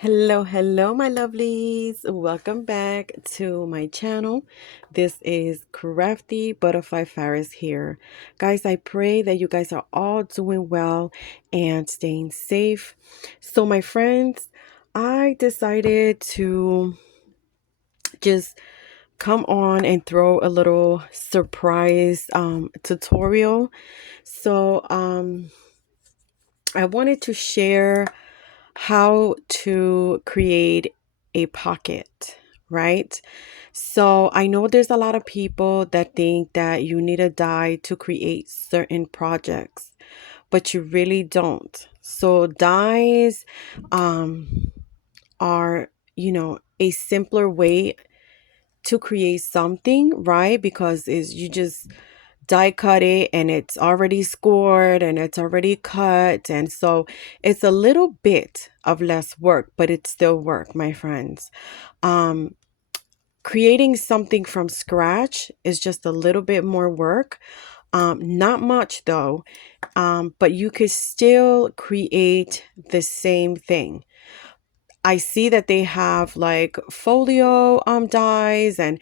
Hello, my lovelies. Welcome back to my channel. This is Crafty Butterfly Faris here. Guys, I pray that you guys are all doing well and staying safe. So, my friends, I decided to just come on and throw a little surprise tutorial. So, I wanted to share how to create a pocket, right? So I know there's a lot of people that think that you need a die to create certain projects, but you really don't. So dies are, a simpler way to create something, right? Because is you just die cut it and it's already scored and it's already cut, and so it's a little bit of less work, but it's still work, my friends. um Creating something from scratch is just a little bit more work, not much though, but you could still create the same thing. I see that they have like folio dies and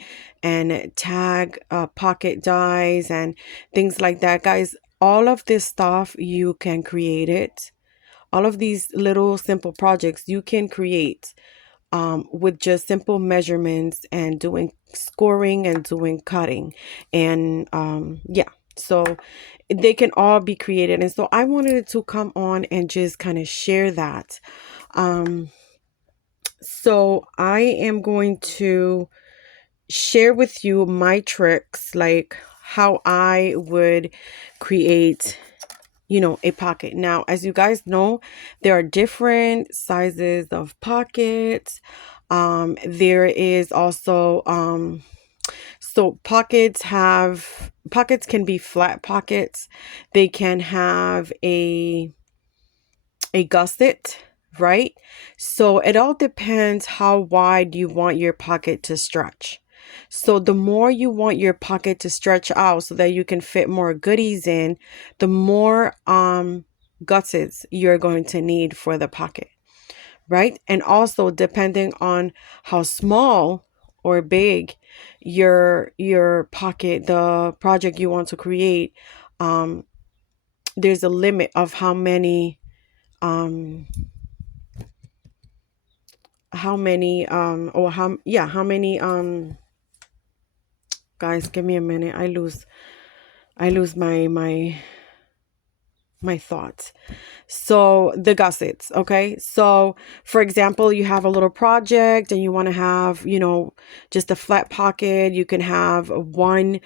tag pocket dies and things like that. Guys, all of this stuff you can create it. All of these little simple projects you can create with just simple measurements and doing scoring and doing cutting. And yeah, so they can all be created. And so I wanted to come on and just kind of share that. Um, so I am going to share with you my tricks, like how I would create, a pocket. Now, as you guys know, there are different sizes of pockets. There is also, so pockets can be flat pockets. They can have a gusset, right? So it all depends how wide you want your pocket to stretch. So the more you want your pocket to stretch out so that you can fit more goodies in, the more gussets you're going to need for the pocket, right? And also depending on how small or big your pocket, the project you want to create, um there's a limit of um how many or how yeah how many guys, give me a minute. I lose my thoughts. So the gussets, okay? So for example, you have a little project and you want to have, just a flat pocket. You can have one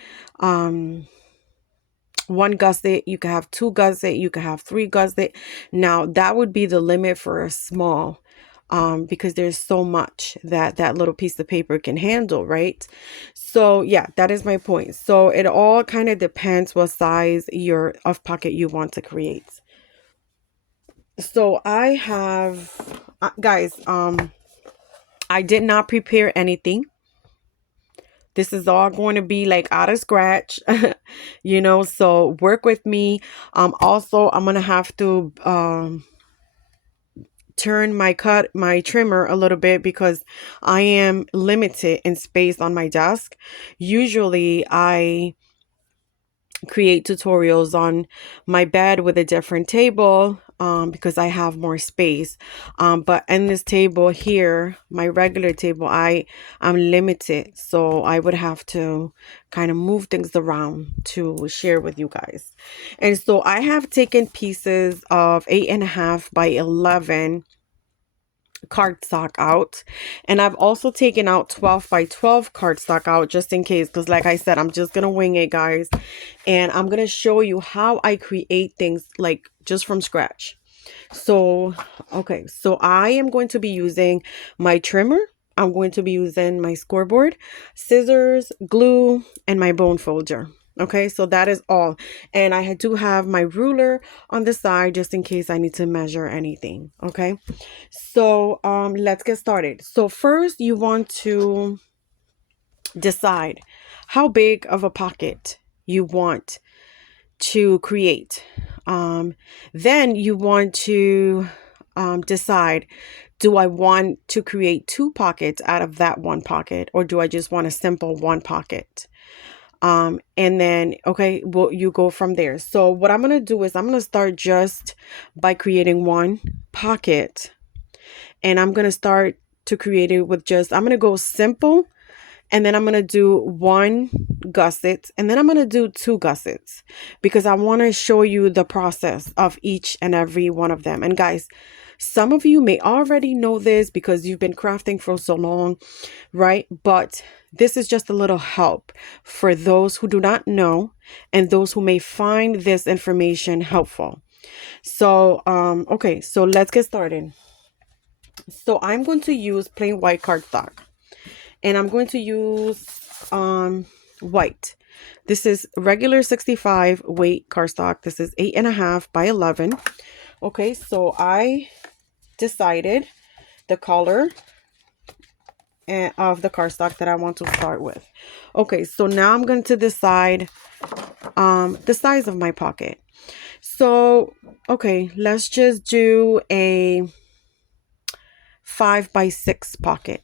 gusset, you can have two gusset, you can have three gusset. Now that would be the limit for a small, because there's so much that that little piece of paper can handle, right? So yeah, that is my point. So it all kind of depends what size of pocket you want to create. So I have, guys, I did not prepare anything. This is all going to be like out of scratch, so work with me. Also, I'm going to have to turn my trimmer a little bit because I am limited in space on my desk. Usually I create tutorials on my bed with a different table, because I have more space. But in this table here, my regular table, I'm limited. So I would have to kind of move things around to share with you guys. And so I have taken pieces of 8.5 by 11 cardstock out, and I've also taken out 12 by 12 cardstock out just in case, because like I said, I'm just gonna wing it, guys, and I'm gonna show you how I create things like just from scratch. So okay, so I am going to be using my trimmer, I'm going to be using my scoreboard, scissors, glue, and my bone folder. Okay, so that is all. And I do have my ruler on the side just in case I need to measure anything. Okay, so let's get started. So first you want to decide how big of a pocket you want to create. Then you want to decide, do I want to create 2 pockets out of that 1 pocket, or do I just want a simple 1 pocket? And then, okay, well, you go from there. So what I'm going to do is I'm going to start just by creating 1 pocket, and I'm going to start to create it with just, I'm going to go simple, and then I'm going to do 1 gusset, and then I'm going to do 2 gussets, because I want to show you the process of each and every one of them. And guys, some of you may already know this because you've been crafting for so long, right? But this is just a little help for those who do not know and those who may find this information helpful. So, okay, so let's get started. So I'm going to use plain white cardstock, and I'm going to use white. This is regular 65 weight cardstock. This is 8.5 by 11. Okay, so I decided the color of the cardstock that I want to start with. Okay, so now I'm going to decide the size of my pocket. So, okay, let's just do a 5 by 6 pocket.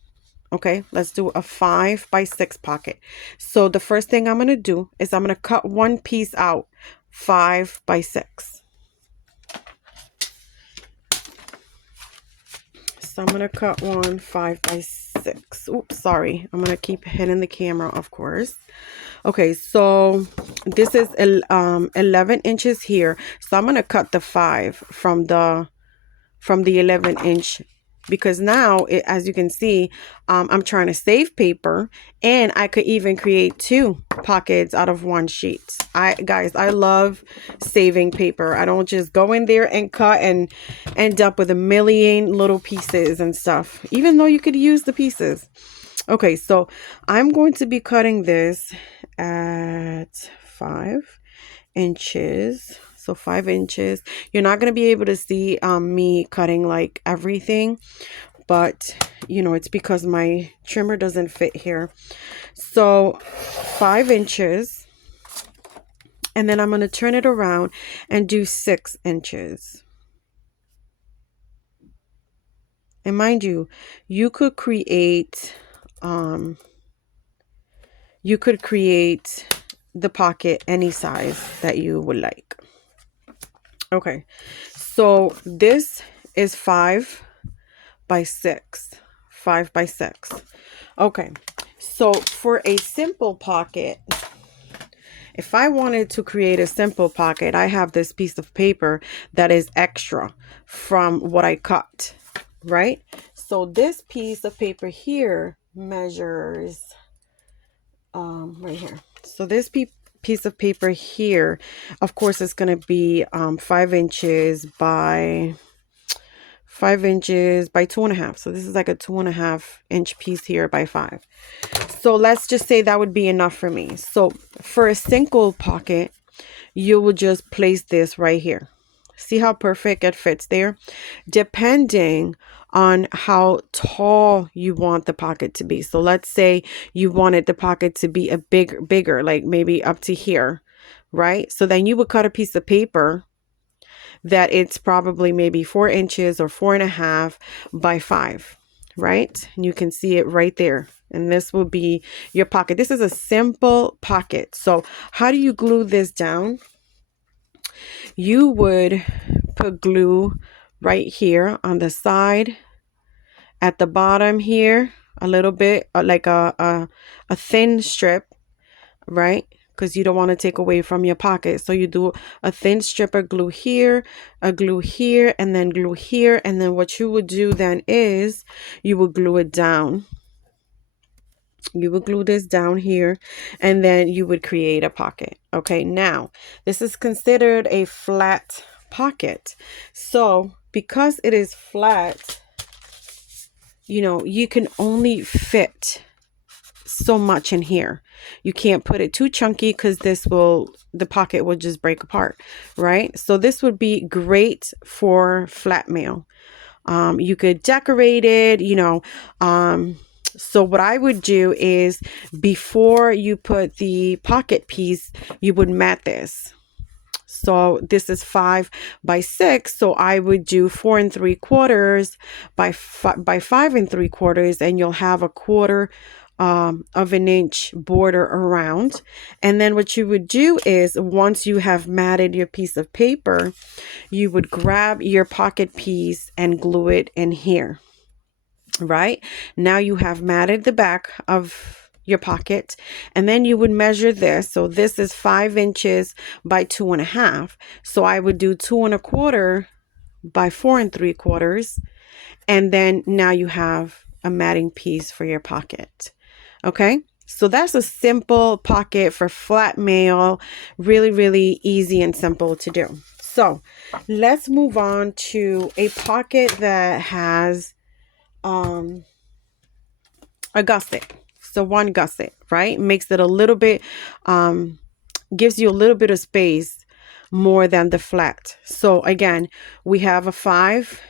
Okay, let's do a 5 by 6 pocket. So the first thing I'm going to do is I'm going to cut 1 piece out 5 by 6. So I'm going to cut one 5 by 6. Oops, sorry. I'm going to keep hitting the camera, of course. Okay, so this is 11 inches here. So I'm going to cut the 5 from the 11 inch, because now as you can see, I'm trying to save paper, and I could even create 2 pockets out of 1 sheet. Guys, I love saving paper. I don't just go in there and cut and end up with a million little pieces and stuff, even though you could use the pieces. Okay, so I'm going to be cutting this at 5 inches. So 5 inches. You're not going to be able to see me cutting like everything, but you know, it's because my trimmer doesn't fit here. So 5 inches, and then I'm going to turn it around and do 6 inches. And mind you, you could create the pocket any size that you would like. Okay, so this is 5 by 6. 5 by 6. Okay, so for a simple pocket, if I wanted to create a simple pocket, I have this piece of paper that is extra from what I cut, right? So this piece of paper here measures right here. So this piece of paper here, of course, it's going to be 5 inches by 2.5. So this is like a 2.5 inch piece here by 5. So let's just say that would be enough for me. So for a single pocket, you will just place this right here. See how perfect it fits there? Depending on how tall you want the pocket to be. So let's say you wanted the pocket to be a bigger, like maybe up to here, right? So then you would cut a piece of paper that it's probably maybe 4 inches or 4.5 by 5, right? And you can see it right there. And this will be your pocket. This is a simple pocket. So how do you glue this down? You would put glue right here on the side, at the bottom here, a little bit, like a thin strip, right? Because you don't want to take away from your pocket. So you do a thin strip of glue here, a glue here, and then glue here. And then what you would do then is you would glue it down. You would glue this down here, and then you would create a pocket. Okay, now this is considered a flat pocket. So because it is flat, you know, you can only fit so much in here. You can't put it too chunky because the pocket will just break apart, right? So this would be great for flat mail. You could decorate it, you know. So what I would do is, before you put the pocket piece, you would mat this. So this is 5 by 6. So I would do 4 3/4 by 5 3/4, and you'll have a quarter of an inch border around. And then what you would do is, once you have matted your piece of paper, you would grab your pocket piece and glue it in here. Right now you have matted the back of your pocket, and then you would measure this. So this is 5 inches by 2.5. So I would do 2 1/4 by 4 3/4, and then now you have a matting piece for your pocket. Okay, so that's a simple pocket for flat mail. Really, really easy and simple to do. So let's move on to a pocket that has a gusset. So one gusset, right? Makes it a little bit, gives you a little bit of space more than the flat. So again, we have a 5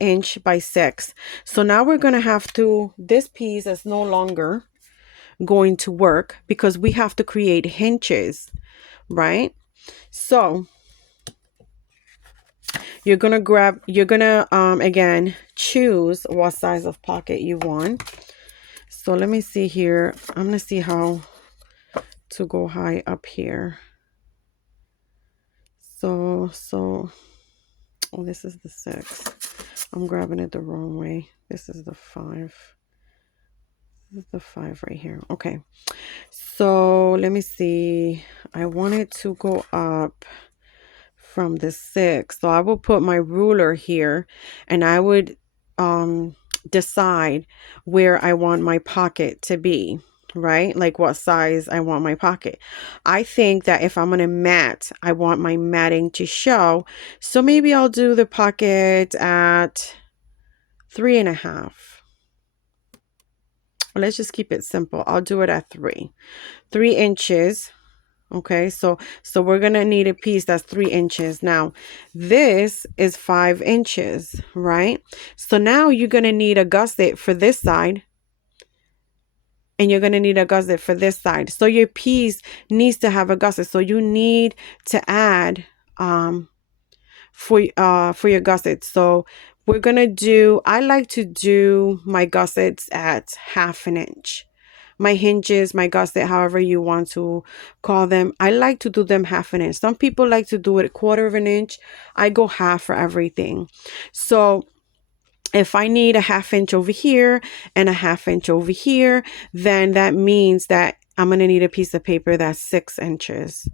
inch by 6. So now we're going to have to, this piece is no longer going to work because we have to create hinges, right? So you're going to grab, again, choose what size of pocket you want. So let me see here. I'm going to see how to go high up here. So, oh, this is the 6. I'm grabbing it the wrong way. This is the 5. This is the 5 right here. Okay. So let me see. I want it to go up from the 6. So I will put my ruler here, and I would decide where I want my pocket to be, right? Like what size I want my pocket. I think that if I'm going to mat, I want my matting to show. So maybe I'll do the pocket at 3.5. Let's just keep it simple. I'll do it at 3 inches. Okay, so we're gonna need a piece that's 3 inches. Now this is 5 inches, right? So now you're gonna need a gusset for this side, and you're gonna need a gusset for this side. So your piece needs to have a gusset. So you need to add for your gussets. So we're gonna do, I like to do my gussets at 1/2 inch. My hinges, my gusset, however you want to call them, I like to do them 1/2 inch. Some people like to do it 1/4 inch. I go half for everything. So if I need a 1/2 inch over here and a 1/2 inch over here, then that means that I'm going to need a piece of paper that's 6 inches,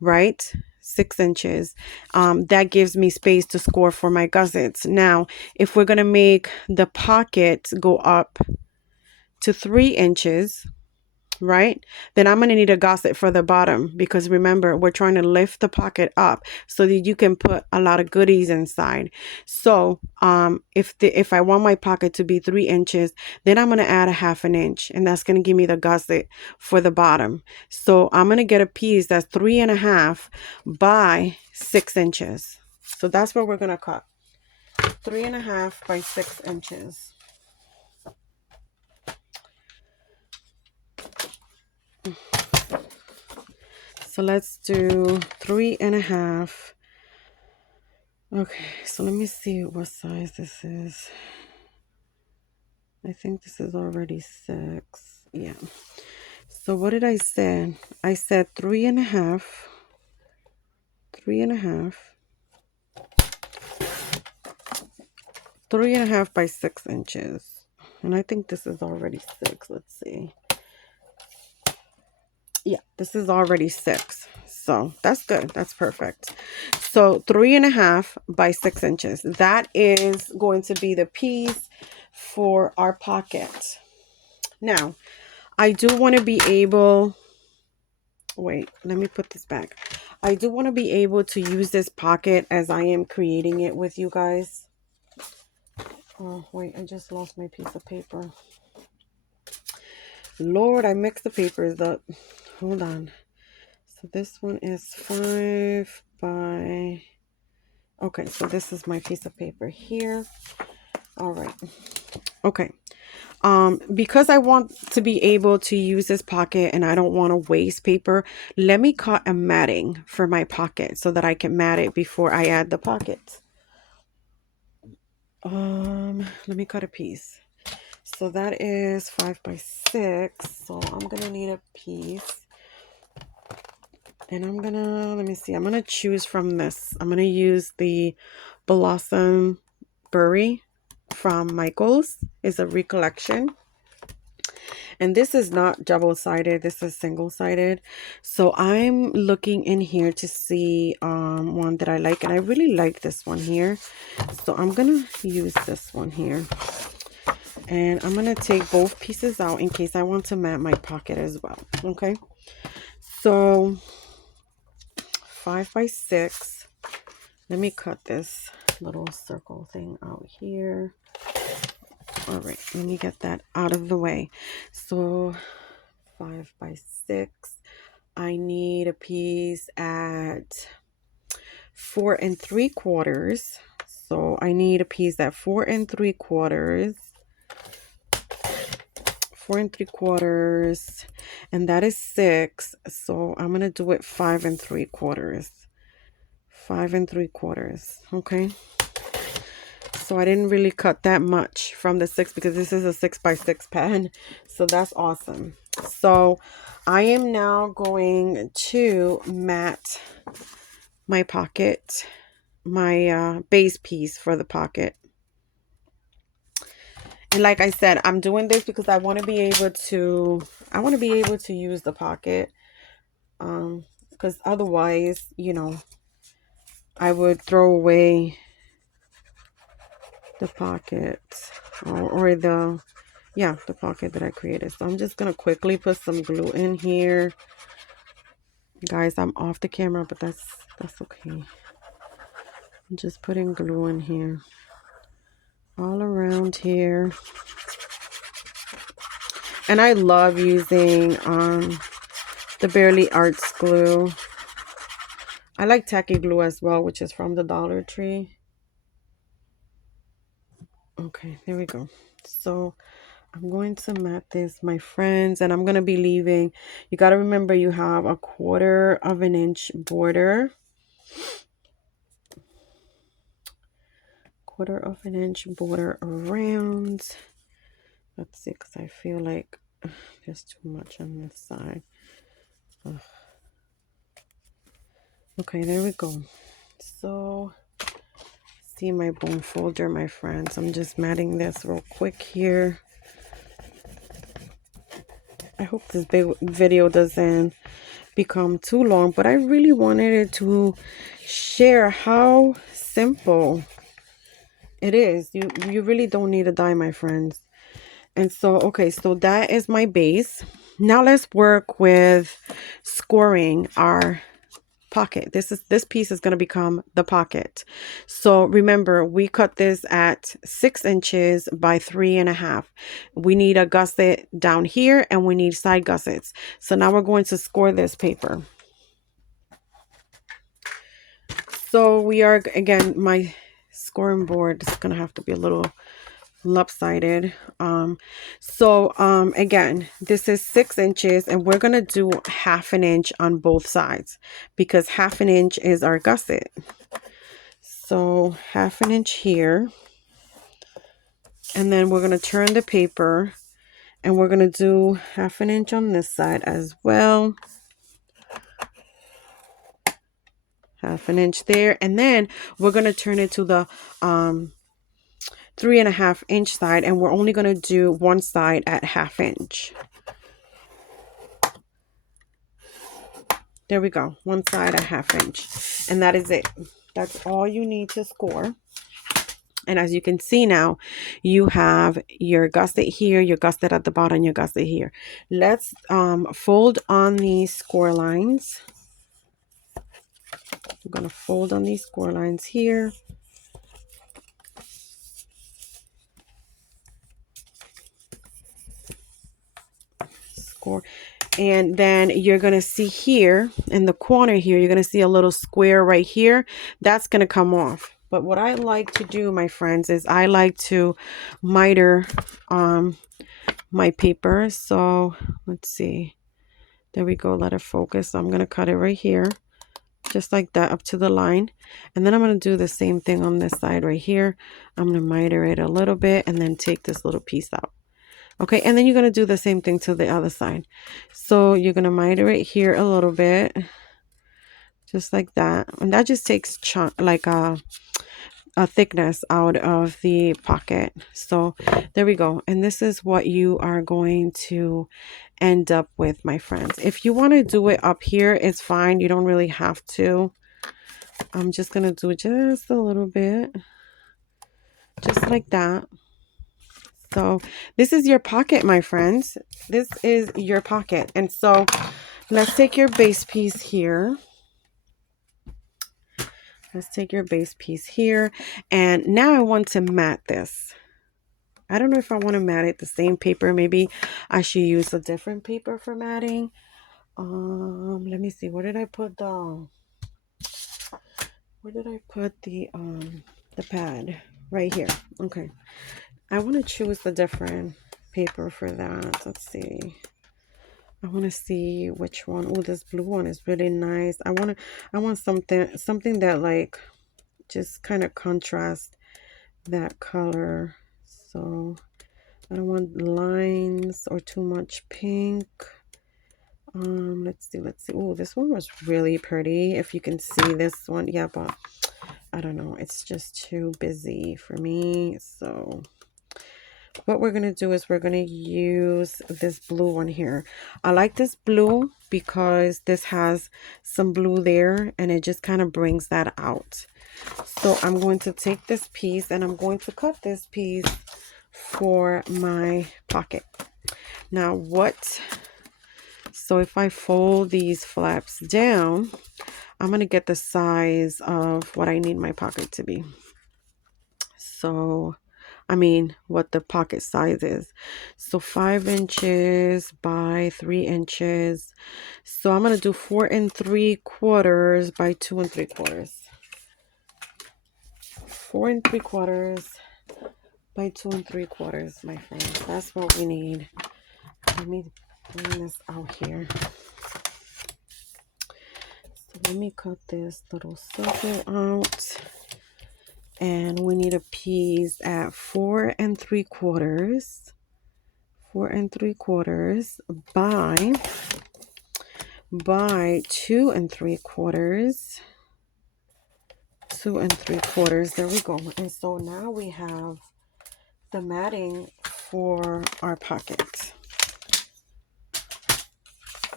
right? 6 inches. That gives me space to score for my gussets. Now, if we're going to make the pocket go up to 3 inches, right, then I'm going to need a gusset for the bottom, because remember, we're trying to lift the pocket up so that you can put a lot of goodies inside. So if I want my pocket to be 3 inches, then I'm going to add a 1/2 inch, and that's going to give me the gusset for the bottom. So I'm going to get a piece that's 3.5 by 6 inches. So that's what we're going to cut. 3.5 by 6 inches. So let's do 3.5. Okay, so let me see what size this is. I think this is already 6. Yeah. So what did I say? I said 3.5. 3.5. 3.5 by 6 inches. And I think this is already 6. Let's see. Yeah, this is already 6. So that's good. That's perfect. So 3.5 by 6 inches. That is going to be the piece for our pocket. Now, I do want to be able, wait, let me put this back. I do want to be able to use this pocket as I am creating it with you guys. Oh, wait, I just lost my piece of paper. Lord, I mixed the papers up. Hold on. So this one is 5 by... Okay, so this is my piece of paper here. All right. Okay. Because I want to be able to use this pocket and I don't want to waste paper, let me cut a matting for my pocket so that I can mat it before I add the pockets. Let me cut a piece. So that is 5 by 6. So I'm gonna need a piece. And I'm gonna, let me see, I'm gonna choose from this. I'm gonna use the Blossom Berry from Michaels. It's a recollection. And this is not double-sided, this is single-sided. So I'm looking in here to see one that I like, and I really like this one here. So I'm gonna use this one here. And I'm gonna take both pieces out in case I want to mat my pocket as well. Okay. So 5 by 6. Let me cut this little circle thing out here. All right, let me get that out of the way. So 5 by 6. I need a piece at 4 3/4. So I need a piece at 4 3/4. 4 3/4, and that is 6. So I'm gonna do it 5 3/4. 5 3/4. Okay. So I didn't really cut that much from the 6 because this is a 6 by 6 pen. So that's awesome. So I am now going to mat my pocket, my base piece for the pocket. And like I said, I'm doing this because I want to be able to use the pocket. Because otherwise, you know, I would throw away the pocket or the pocket that I created. So I'm just gonna quickly put some glue in here. Guys, I'm off the camera, but that's okay. I'm just putting glue in here all around here. And I love using the Barely Arts glue. I like tacky glue as well, which is from the Dollar Tree. Okay, there we go. So I'm going to mat this, my friends, and I'm going to be leaving. You got to remember you have a 1/4 of an inch border. 1/4 of an inch border around. Let's see, because I feel like there's too much on this side. Ugh. Okay, there we go. So see my bone folder, my friends. I'm just matting this real quick here. I hope this big video doesn't become too long, but I really wanted it to share how simple it is. You really don't need a dime, my friends. And so, okay, so that is my base. Now let's work with scoring our pocket. This piece is going to become the pocket. So remember, we cut this at 6 inches by 3.5. We need a gusset down here and we need side gussets. So now we're going to score this paper. So we are, again, my scoring board is going to have to be a little lopsided. Again, this is 6 inches and we're going to do 1/2 inch on both sides because 1/2 inch is our gusset. So 1/2 inch here, and then we're going to turn the paper and we're going to do 1/2 inch on this side as well. 1/2 inch there, and then we're going to turn it to the 3.5 inch side, and we're only going to do one side at 1/2 inch. There we go, one side at 1/2 inch, and that is it. That's all you need to score. And as you can see now, you have your gusset here, your gusset at the bottom, your gusset here. Let's fold on these score lines. I'm going to fold on these score lines here. Score. And then you're going to see here in the corner here, you're going to see a little square right here. That's going to come off. But what I like to do, my friends, is I like to miter my paper. So let's see. There we go. Let it focus. So I'm going to cut it right here, just like that, up to the line. And then I'm going to do the same thing on this side right here. I'm going to miter it a little bit and then take this little piece out. Okay, and then you're going to do the same thing to the other side. So you're going to miter it here a little bit, just like that. And that just takes like a thickness out of the pocket. So there we go. And this is what you are going to end up with, my friends. If you want to do it up here, it's fine. You don't really have to. I'm just going to do just a little bit, just like that. So this is your pocket, my friends. This is your pocket. And so let's take your base piece here. Let's take your base piece here. And now I want to mat this. I don't know if I want to mat it the same paper. Maybe I should use a different paper for matting. Let me see. Where did I put the pad? Right here. Okay. I want to choose a different paper for that. Let's see. I want to see which one. Oh, this blue one is really nice. I want something that like just kind of contrast that color. So I don't want lines or too much pink. Let's see. Oh, this one was really pretty. If you can see this one. Yeah, but I don't know. It's just too busy for me. So what we're going to do is we're going to use this blue one here. I like this blue because this has some blue there and it just kind of brings that out. So I'm going to take this piece and I'm going to cut this piece for my pocket. Now so if I fold these flaps down, I'm going to get the size of what I need my pocket to be. So what the pocket size is. So 5 inches by 3 inches. So I'm going to do 4 3/4 by 2 3/4. 4 3/4 by 2 3/4, my friends. That's what we need. Let me bring this out here. So let me cut this little circle out. And we need a piece at 4 3/4. 4 3/4 by 2 3/4. 2 3/4. There we go. And so now we have the matting for our pocket.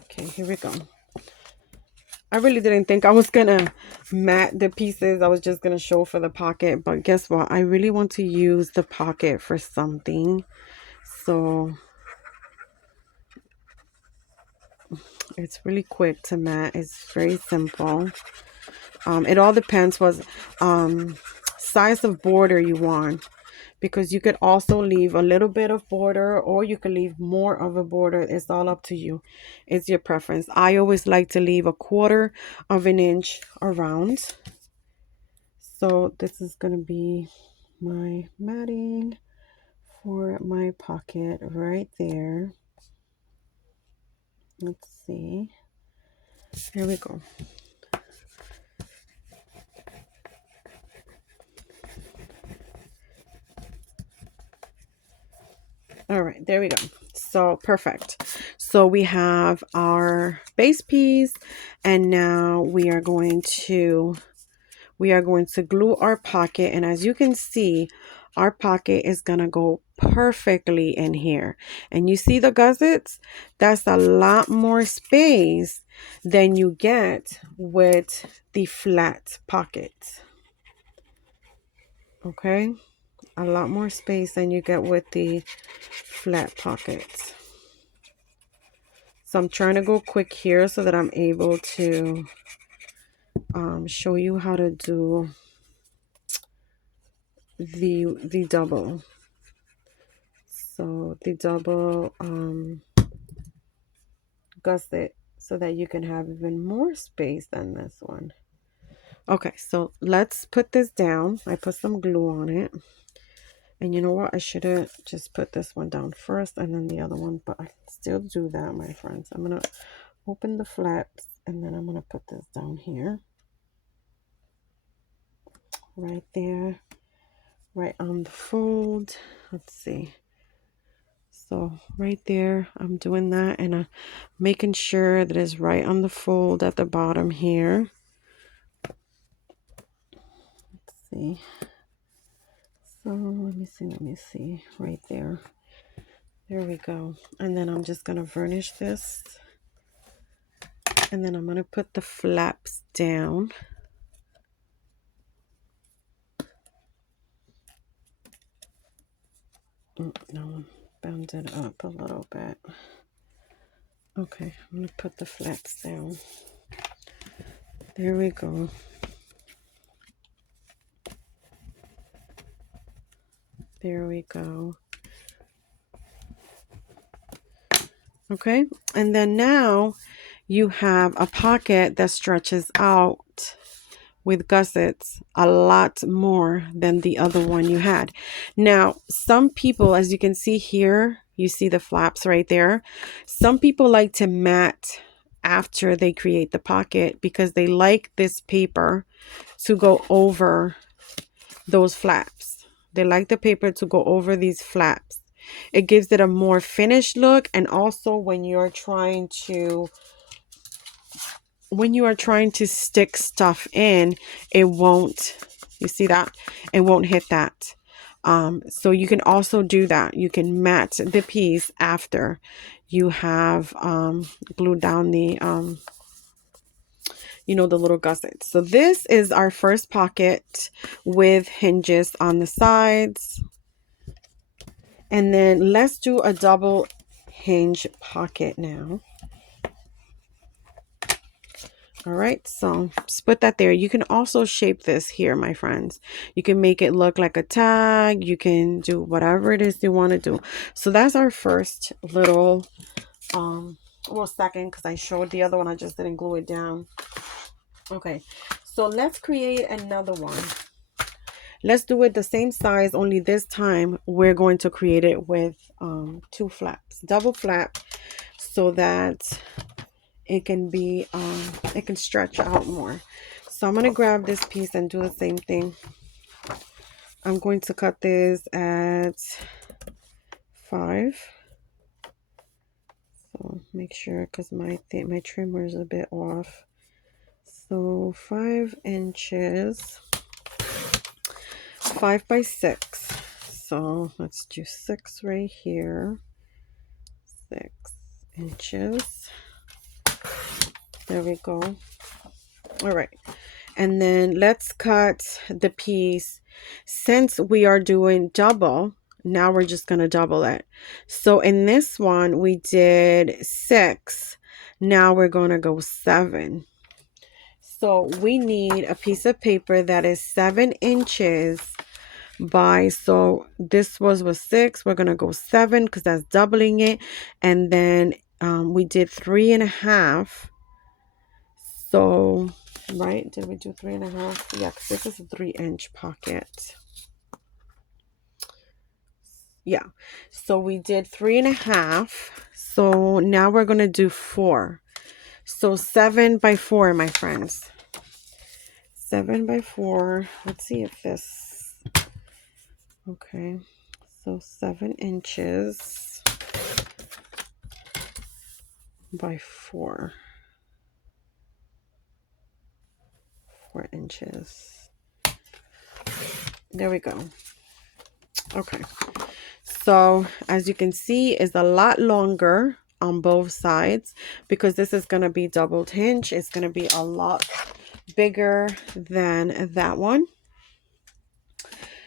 Okay, here we go. I really didn't think I was gonna mat the pieces. I was just gonna show for the pocket, but guess what? I really want to use the pocket for something. So it's really quick to mat. It's very simple. It all depends what size of border you want, because you could also leave a little bit of border or you could leave more of a border. It's all up to you. It's your preference. I always like to leave 1/4 of an inch around. So this is going to be my matting for my pocket right there. Let's see. Here we go. All right, there we go. So perfect. So we have our base piece, and now we are going to glue our pocket. And as you can see, our pocket is gonna go perfectly in here. And you see the gussets? That's a lot more space than you get with the flat pockets. Okay, a lot more space than you get with the flat pockets. So I'm trying to go quick here so that I'm able to show you how to do the double. So the double gusset so that you can have even more space than this one. Okay, so let's put this down. I put some glue on it. And you know what? I should have just put this one down first and then the other one, but I can still do that, my friends. I'm going to open the flaps and then I'm going to put this down here. Right there. Right on the fold. Let's see. So right there, I'm doing that and making sure that it's right on the fold at the bottom here. Let's see. So let me see. Right there. There we go. And then I'm just going to varnish this. And then I'm going to put the flaps down. No, bound it up a little bit. Okay, I'm going to put the flaps down. There we go. There we go. Okay, and then now you have a pocket that stretches out with gussets a lot more than the other one you had. Now, some people, as you can see here, you see the flaps right there. Some people like to mat after they create the pocket because they like this paper to go over those flaps. They like the paper to go over these flaps. It gives it a more finished look, and also when you are trying to stick stuff in, it won't, you see that? It won't hit that. So you can also do that. You can mat the piece after you have glued down the you know, the little gussets. So this is our first pocket with hinges on the sides. And then let's do a double hinge pocket now. All right, so just put that there. You can also shape this here, my friends. You can make it look like a tag. You can do whatever it is you want to do. So that's our first little, well, second, because I showed the other one. I just didn't glue it down. Okay, so let's create another one. Let's do it the same size, only this time we're going to create it with two flaps, double flap, so that it can be it can stretch out more. So I'm going to grab this piece and do the same thing. I'm going to cut this at 5. So make sure, because my trimmer is a bit off. So 5 inches, 5 by 6. So let's do 6 right here. 6 inches. There we go. All right. And then let's cut the piece. Since we are doing double, now we're just going to double it. So in this one, we did 6. Now we're going to go 7. So we need a piece of paper that is 7 inches by, so this was 6. We're going to go 7 because that's doubling it. And then we did 3.5. So, right, did we do 3.5? Yeah, because this is a 3-inch pocket. Yeah, so we did 3.5. So now we're going to do 4. So 7 by 4, my friends. 7 by 4. Let's see if this, okay. So 7 inches by 4. 4 inches. There we go. Okay. So as you can see, it's a lot longer on both sides because this is going to be doubled hinge. It's going to be a lot bigger than that one.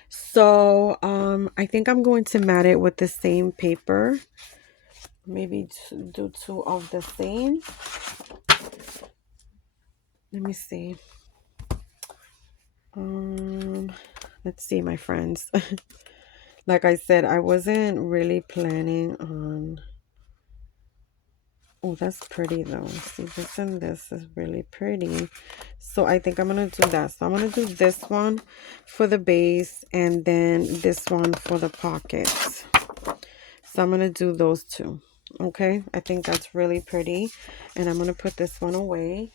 So I think I'm going to mat it with the same paper. Maybe do 2 of the same. Let me see. Let's see, my friends. Like I said, I wasn't really planning on Oh, that's pretty though. See, this and this is really pretty. So I think I'm going to do that. So I'm going to do this one for the base and then this one for the pockets. So I'm going to do those two. Okay, I think that's really pretty. And I'm going to put this one away.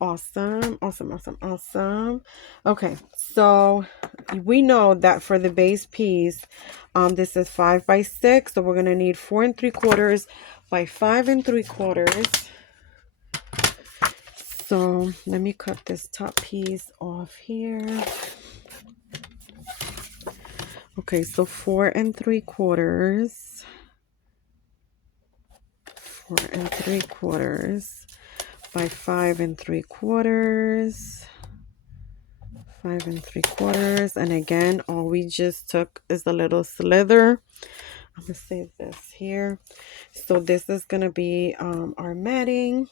Awesome, awesome, awesome, awesome. Okay, so we know that for the base piece, this is 5 by 6, so we're gonna need 4 3/4 by 5 3/4. So let me cut this top piece off here. Okay, so 4 3/4, 4 3/4 by 5 3/4. 5 3/4, and again all we just took is a little slither. I'm gonna save this here. So this is gonna be our matting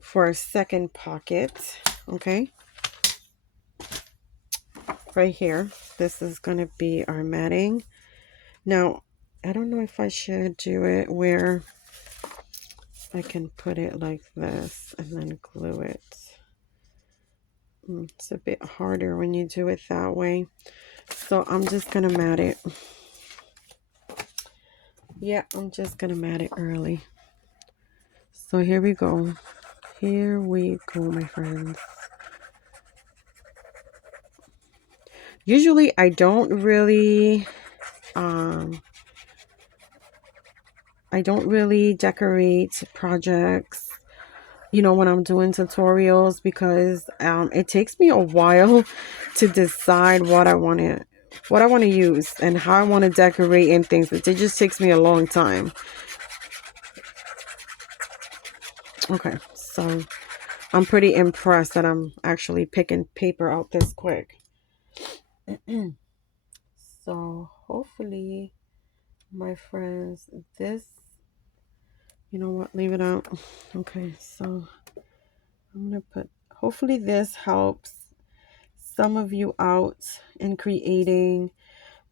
for our second pocket. Okay, right here, this is gonna be our matting. Now I don't know if I should do it where I can put it like this and then glue it. It's a bit harder when you do it that way, so I'm just gonna mat it. Yeah, I'm just gonna mat it early. So here we go. Here we go, my friends. Usually I don't really decorate projects, you know, when I'm doing tutorials, because it takes me a while to decide what I want to use and how I want to decorate and things. It just takes me a long time. Okay, so I'm pretty impressed that I'm actually picking paper out this quick. So hopefully, my friends, this, you know what, leave it out. Okay, so I'm gonna put, hopefully this helps some of you out in creating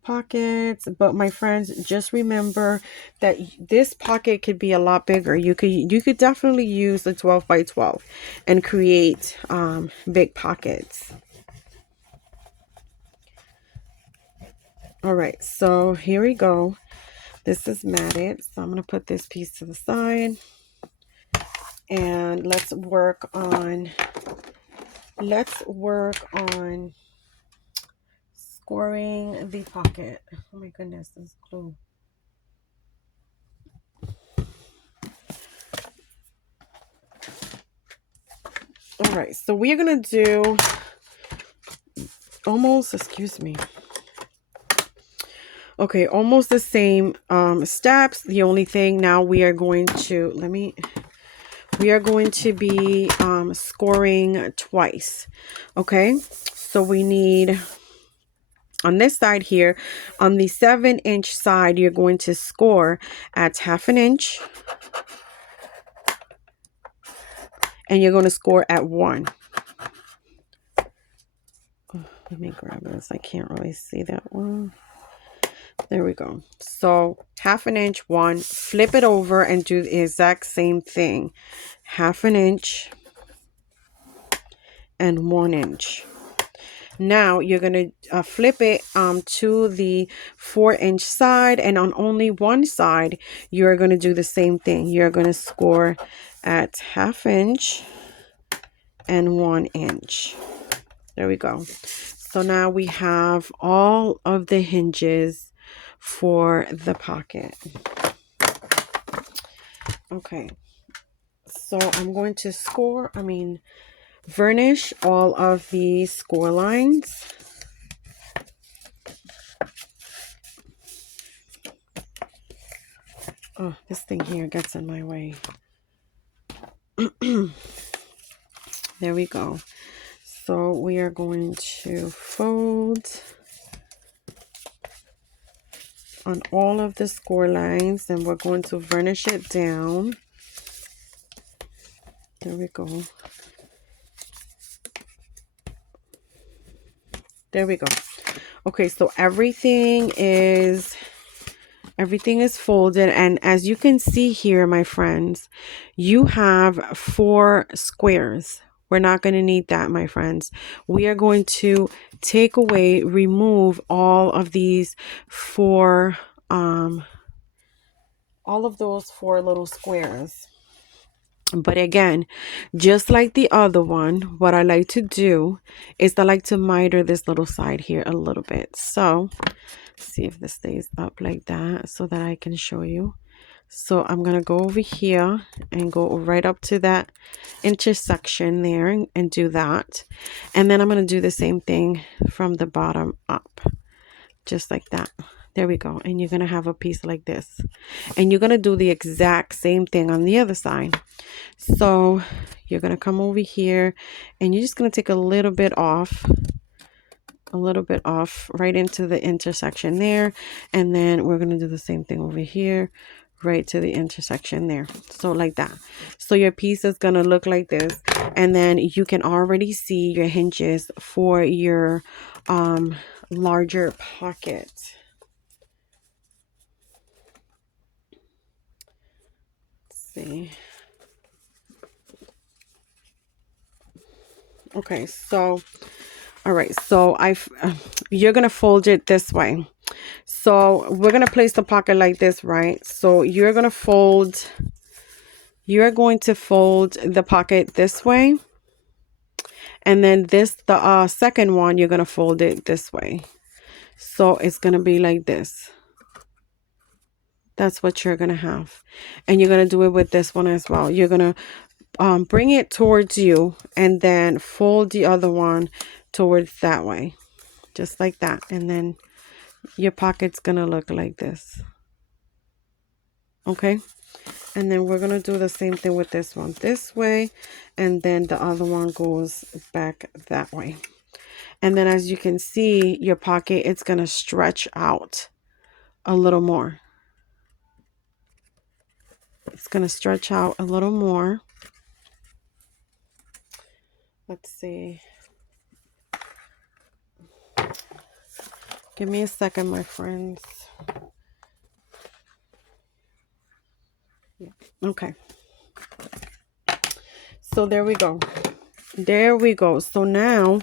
pockets. But my friends, just remember that this pocket could be a lot bigger. You could definitely use the 12 by 12 and create big pockets. All right, so here we go. This is matted, so I'm going to put this piece to the side and let's work on scoring the pocket. Oh my goodness, this glue. All right, so we're going to do almost, excuse me. Okay, almost the same steps. The only thing now we are going to, we are going to be scoring twice. Okay, so we need, on this side here, on the 7-inch side, you're going to score at 1/2 inch. And you're going to score at 1. Oh, let me grab this. I can't really see that one. There we go. So 1/2 inch, 1, flip it over and do the exact same thing. 1/2 inch and 1 inch. Now you're going to flip it to the 4-inch side, and on only one side you're going to do the same thing. You're going to score at 1/2 inch and 1 inch. There we go. So now we have all of the hinges for the pocket. Okay, so I'm going to varnish all of the score lines. Oh, this thing here gets in my way. There we go. So we are going to fold on all of the score lines, and we're going to varnish it down. There we go. There we go. Okay, so everything is Everything is folded, and as you can see here, my friends, you have 4 squares. We're not going to need that, my friends. We are going to take away, remove all of these 4 all of those 4 little squares. But again, just like the other one, what I like to do is I like to miter this little side here a little bit. So see if this stays up like that so that I can show you. So I'm going to go over here and go right up to that intersection there and do that. And then I'm going to do the same thing from the bottom up, just like that. There we go. And you're going to have a piece like this. And you're going to do the exact same thing on the other side. So you're going to come over here and you're just going to take a little bit off right into the intersection there. And then we're going to do the same thing over here, right to the intersection there. So like that. So your piece is going to look like this. And then you can already see your hinges for your larger pocket. Let's see. Okay, so all right, so you're gonna fold it this way. So we're gonna place the pocket like this, right? So you're going to fold the pocket this way, and then the second one, you're gonna fold it this way. So it's gonna be like this. That's what you're gonna have, and you're gonna do it with this one as well. You're gonna bring it towards you and then fold the other one towards that way, just like that. And then your pocket's gonna look like this. Okay, and then we're gonna do the same thing with this one this way, and then the other one goes back that way. And then as you can see, your pocket, it's gonna stretch out a little more. It's gonna stretch out a little more. Let's see. Give me a second, my friends. Okay. So there we go. There we go. So now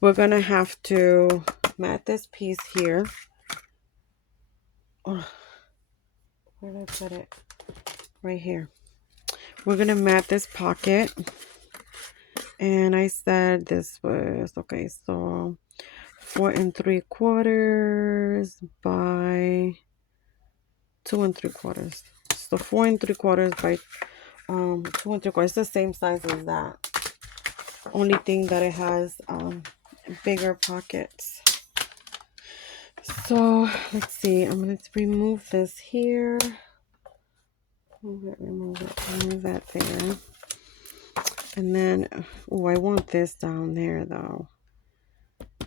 we're going to have to mat this piece here. Oh, where did I put it? Right here. We're going to mat this pocket. And I said this was, okay, so 4 3/4 by 2 3/4. So 4 3/4 by 2 3/4. It's the same size as that. Only thing that it has bigger pockets. So let's see. I'm gonna remove this here. Remove that there. And then, oh, I want this down there though.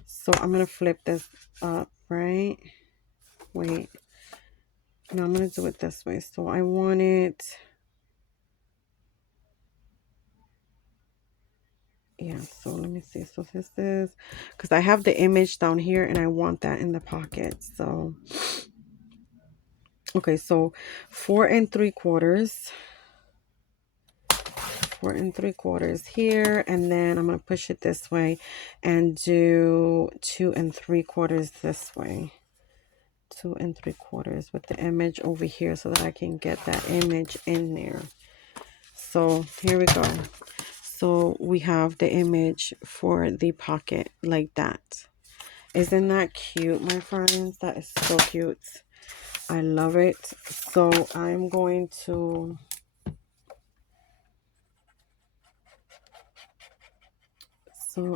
So I'm gonna flip this up, right? Wait. No, I'm gonna do it this way. So I want it. Yeah, so let me see. So this is because I have the image down here and I want that in the pocket. So okay, so 4 3/4. 4 3/4 here, and then I'm going to push it this way and do 2 3/4 this way. 2 3/4 with the image over here so that I can get that image in there. So here we go. So we have the image for the pocket like that. Isn't that cute, my friends? That is so cute. I love it. So I'm going to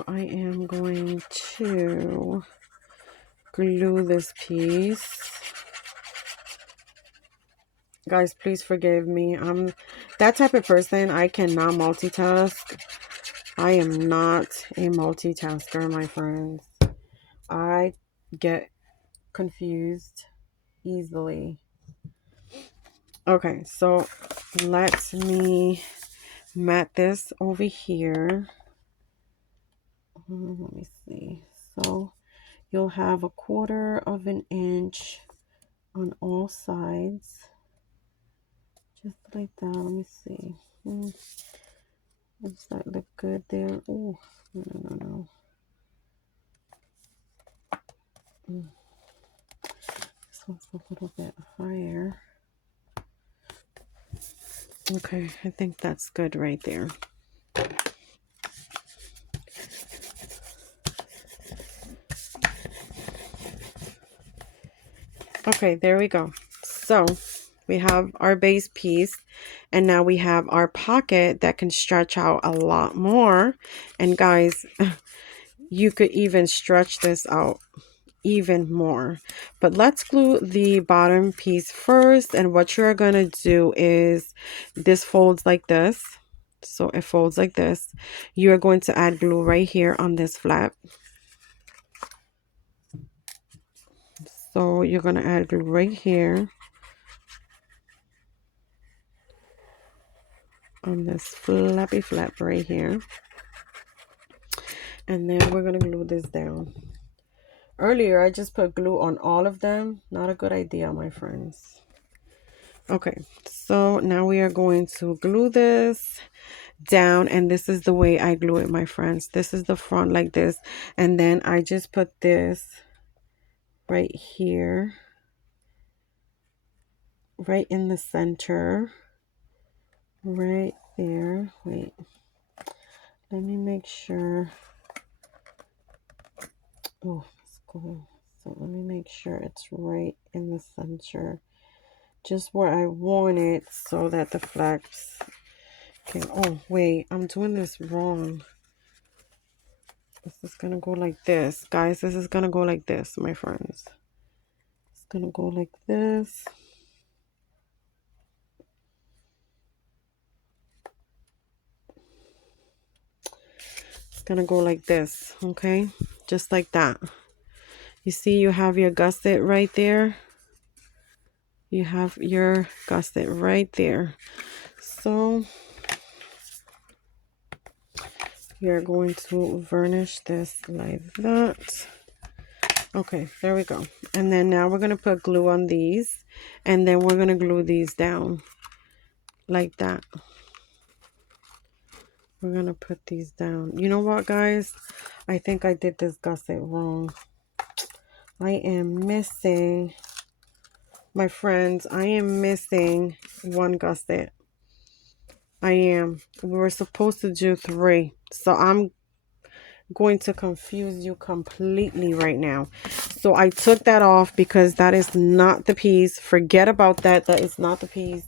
I am going to glue this piece. Guys, please forgive me. I'm that type of person. I cannot multitask. I am not a multitasker, my friends. I get confused easily. Okay, so let me mat this over here. Let me see. So you'll have 1/4 of an inch on all sides. Just like that. Let me see. Does that look good there? Oh, no. This one's a little bit higher. Okay, I think that's good right there. Okay, there we go. So we have our base piece, and now we have our pocket that can stretch out a lot more. And guys, you could even stretch this out even more. But let's glue the bottom piece first, and what you're gonna do is this folds like this. So it folds like this. You're going to add glue right here on this flap. So you're gonna add glue right here on this flappy flap right here, and then we're gonna glue this down. Earlier I just put glue on all of them. Not a good idea, my friends. Okay, so now we are going to glue this down, and this is the way I glue it, my friends. This is the front like this, and then I just put this right here, right in the center, right there. Wait, let me make sure. Oh, it's cool. So let me make sure it's right in the center, just where I want it, so that the flaps can. Oh wait, I'm doing this wrong. This is gonna go like this, guys. This is gonna go like this, my friends. It's gonna go like this. It's gonna go like this, okay? Just like that. You see, you have your gusset right there. You have your gusset right there. So you're going to varnish this like that. Okay, there we go. And then now we're gonna put glue on these, and then we're gonna glue these down like that. We're gonna put these down. You know what, guys? I think I did this gusset wrong. I am missing, my friends, I am missing one gusset. I am. We were supposed to do 3. So I'm going to confuse you completely right now. So I took that off because that is not the piece. Forget about that. That is not the piece.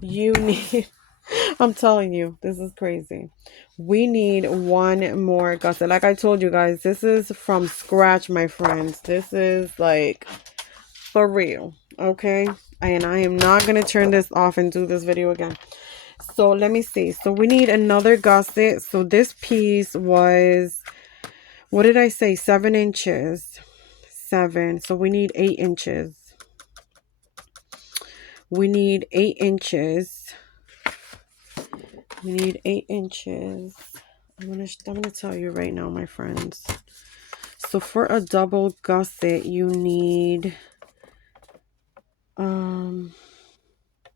You need... I'm telling you, this is crazy. We need one more gusset. Like I told you guys, this is from scratch, my friends. This is like for real, okay? And I am not going to turn this off and do this video again. So let me see. So we need another gusset. So this piece was, what did I say? 7 inches. 7. So we need 8 inches. We need 8 inches. We need 8 inches. I'm gonna tell you right now, my friends. So for a double gusset, you need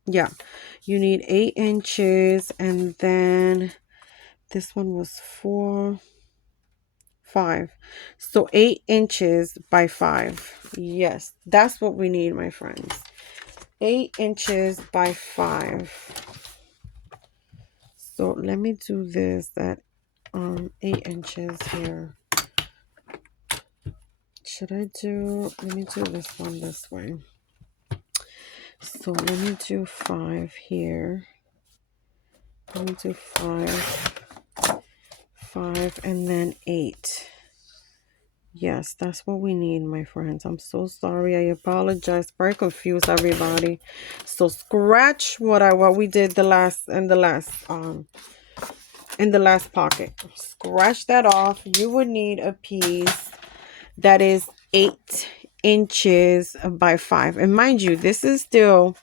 yeah, you need 8 inches, and then this one was 4, 5. So 8 inches by 5. Yes, that's what we need, my friends. 8 inches by 5. So let me do this at 8 inches here. Should I do, let me do this one this way. So let me do 5 here. Let me do 5, 5, and then 8. Yes, that's what we need, my friends. I'm so sorry. I apologize. Very confused, everybody. So scratch what we did in the last pocket. Scratch that off. You would need a piece that is 8 inches by 5. And mind you, this is still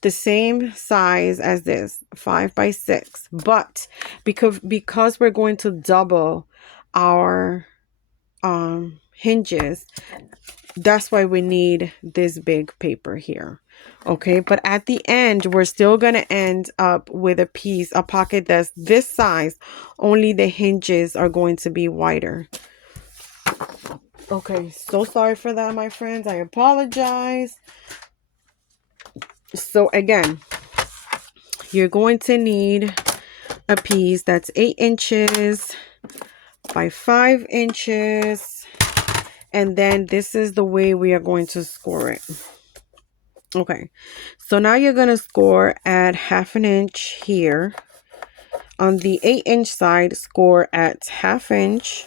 the same size as this, 5 by 6. But because we're going to double our hinges, That's why we need this big paper here. Okay, but at the end, we're still going to end up with a pocket that's this size. Only the hinges are going to be wider. Okay, so sorry for that, my friends. I apologize. So again, you're going to need a piece that's 8 inches by 5 inches. And then this is the way we are going to score it. Okay, so now you're going to score at 1/2 inch here. On the 8-inch side, score at 1/2 inch.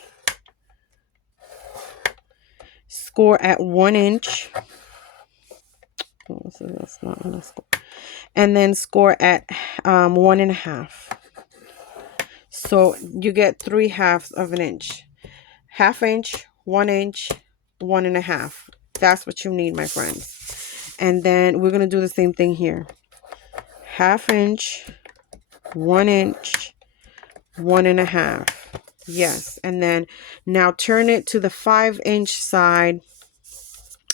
Score at 1 inch. Oh, so that's not enough score. And then score at 1.5. So you get 3/2 of an inch. 1/2 inch, 1 inch, 1.5. That's what you need, my friends. And then we're going to do the same thing here. 1/2 inch, 1 inch, 1.5. Yes. And then now turn it to the 5-inch side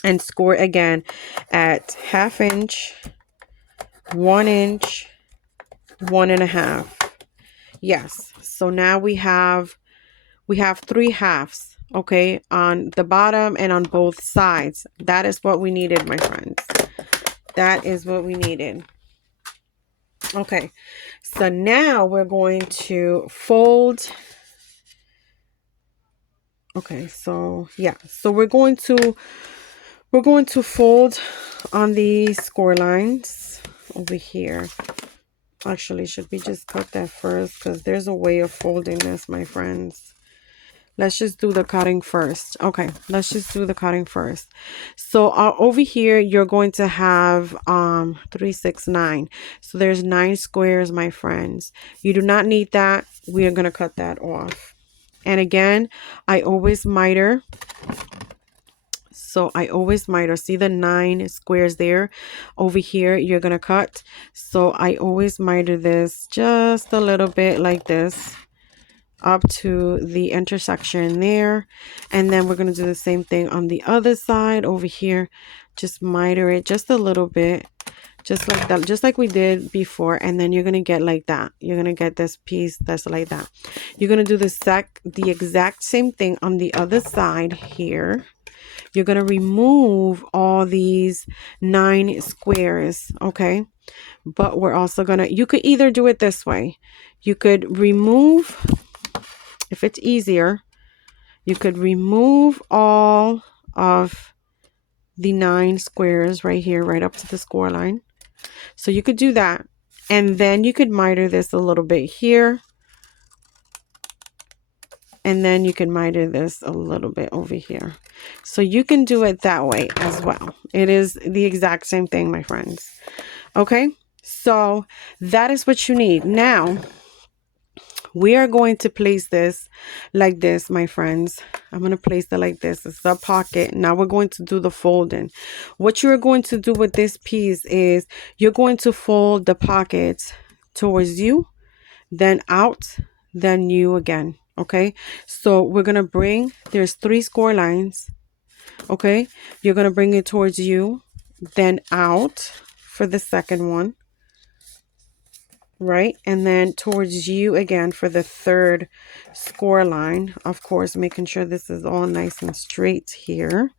and score again at 1/2 inch, 1 inch, 1.5. Yes. So now we have 3/2, okay, on the bottom and on both sides. That is what we needed, my friends. That is what we needed. Okay, so now we're going to fold. Okay, so yeah, so we're going to fold on the score lines over here. Actually, should we just cut that first? Because there's a way of folding this, my friends. Let's just do the cutting first. Okay, let's just do the cutting first. So over here, you're going to have 3, 6, 9. So there's 9 squares, my friends. You do not need that. We are going to cut that off. And again, I always miter. So I always miter. See the 9 squares there? Over here, you're going to cut. So I always miter this just a little bit like this, up to the intersection there. And then we're going to do the same thing on the other side over here. Just miter it just a little bit, just like that, just like we did before. And then you're going to get like that. You're going to get this piece that's like that. You're going to do the exact same thing on the other side here. You're going to remove all these 9 squares, okay? But we're also going to, you could either do it this way. You could remove, if it's easier, you could remove all of the 9 squares right here, right up to the score line. So you could do that. And then you could miter this a little bit here. And then you can miter this a little bit over here. So you can do it that way as well. It is the exact same thing, my friends. Okay, so that is what you need. Now, we are going to place this like this, my friends. I'm going to place it like this. It's a pocket. Now we're going to do the folding. What you're going to do with this piece is you're going to fold the pockets towards you, then out, then you again. Okay, so we're going to bring, there's 3 score lines. Okay, you're going to bring it towards you, then out for the second one. Right, and then towards you again for the third score line. Of course, making sure this is all nice and straight here.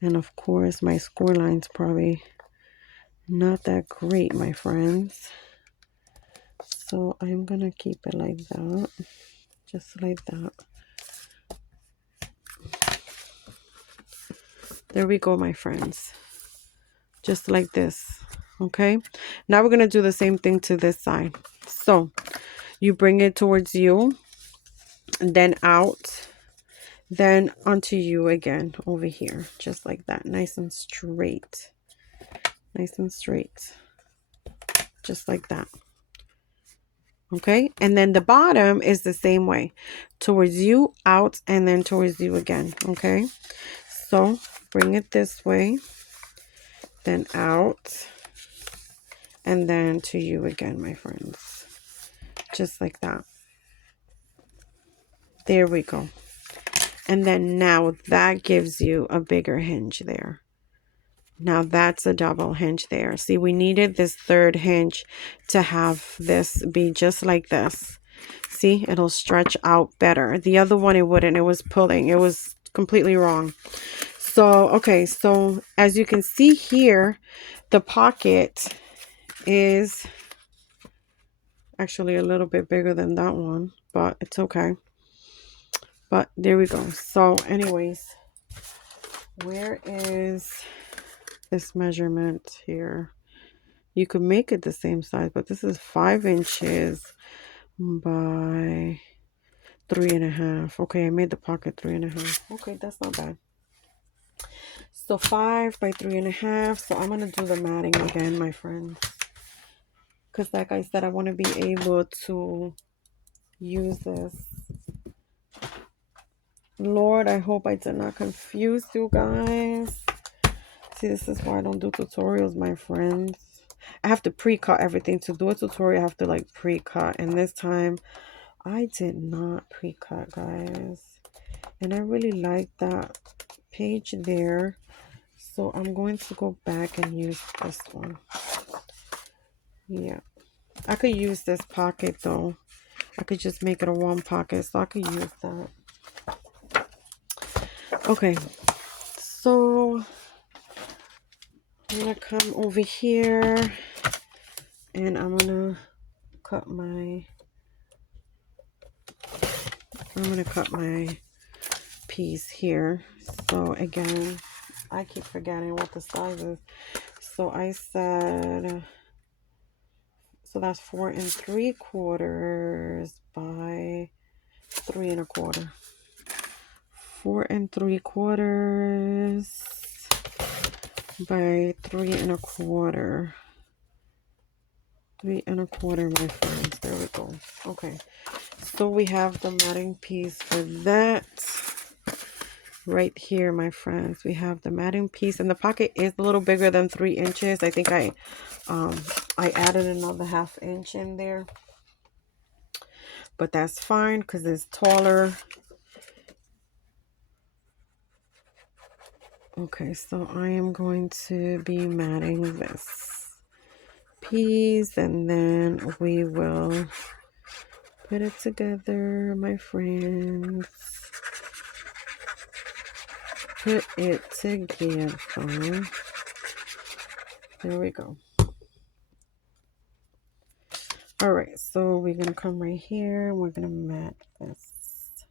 And of course, my score line's probably not that great, my friends. So I'm gonna keep it like that, just like that. There we go, my friends. Just like this. Okay, now we're gonna do the same thing to this side. So you bring it towards you, and then out, then onto you again over here, just like that, nice and straight, nice and straight, just like that. Okay, and then the bottom is the same way, towards you, out, and then towards you again. Okay, so bring it this way, then out, and then to you again, my friends, just like that. There we go. And then now that gives you a bigger hinge there. Now that's a double hinge there. See, we needed this third hinge to have this be just like this. See, it'll stretch out better. The other one, it wouldn't. It was pulling. It was completely wrong. So, okay. So as you can see here, the pocket is actually a little bit bigger than that one, but it's okay. But there we go. So anyways, where is this measurement here? You could make it the same size, but this is 5 inches by 3.5. Okay, I made the pocket 3.5. Okay, that's not bad. So 5 by 3.5. So I'm gonna do the matting again, my friends, because like I said, I want to be able to use this. Lord, I hope I did not confuse you guys. See, this is why I don't do tutorials, my friends. I have to pre-cut everything. To do a tutorial, I have to like pre-cut. And this time, I did not pre-cut, guys. And I really like that page there. So I'm going to go back and use this one. Yeah. I could use this pocket, though. I could just make it a one pocket. So I could use that. Okay. So I'm going to come over here. And I'm going to cut my piece here. So again, I keep forgetting what the size is. So I said, so that's 4 3/4 by 3 1/4. 4 3/4 by 3 1/4. 3 1/4, my friends. There we go. Okay. So we have the matting piece for that. Right here, my friends, we have the matting piece, and the pocket is a little bigger than 3 inches. I think I added another 1/2 inch in there, but that's fine because it's taller. Okay, so I am going to be matting this piece, and then we will put it together, my friends. Put it together. There we go. All right, so we're gonna come right here and we're gonna mat this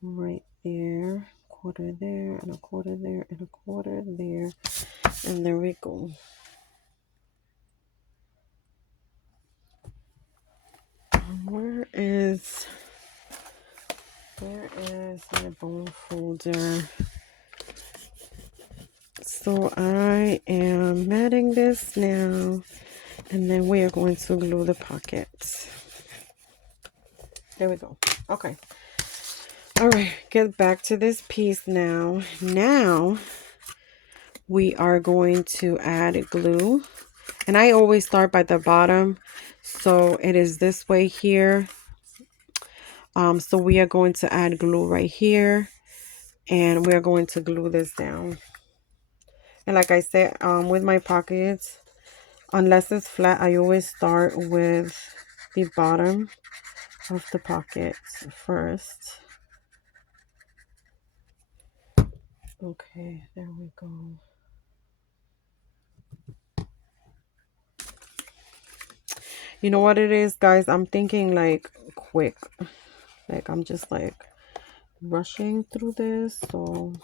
right there, 1/4 there, and 1/4 there, and 1/4 there, and there we go. Where is my bone folder? So I am matting this now, and then we are going to glue the pockets. There we go. Okay. All right, get back to this piece now. Now we are going to add glue, and I always start by the bottom, so it is this way here. So we are going to add glue right here, and we're going to glue this down. And like I said, with my pockets, unless it's flat, I always start with the bottom of the pocket first. Okay, there we go. You know what it is, guys? I'm thinking like quick. Like I'm just like rushing through this. So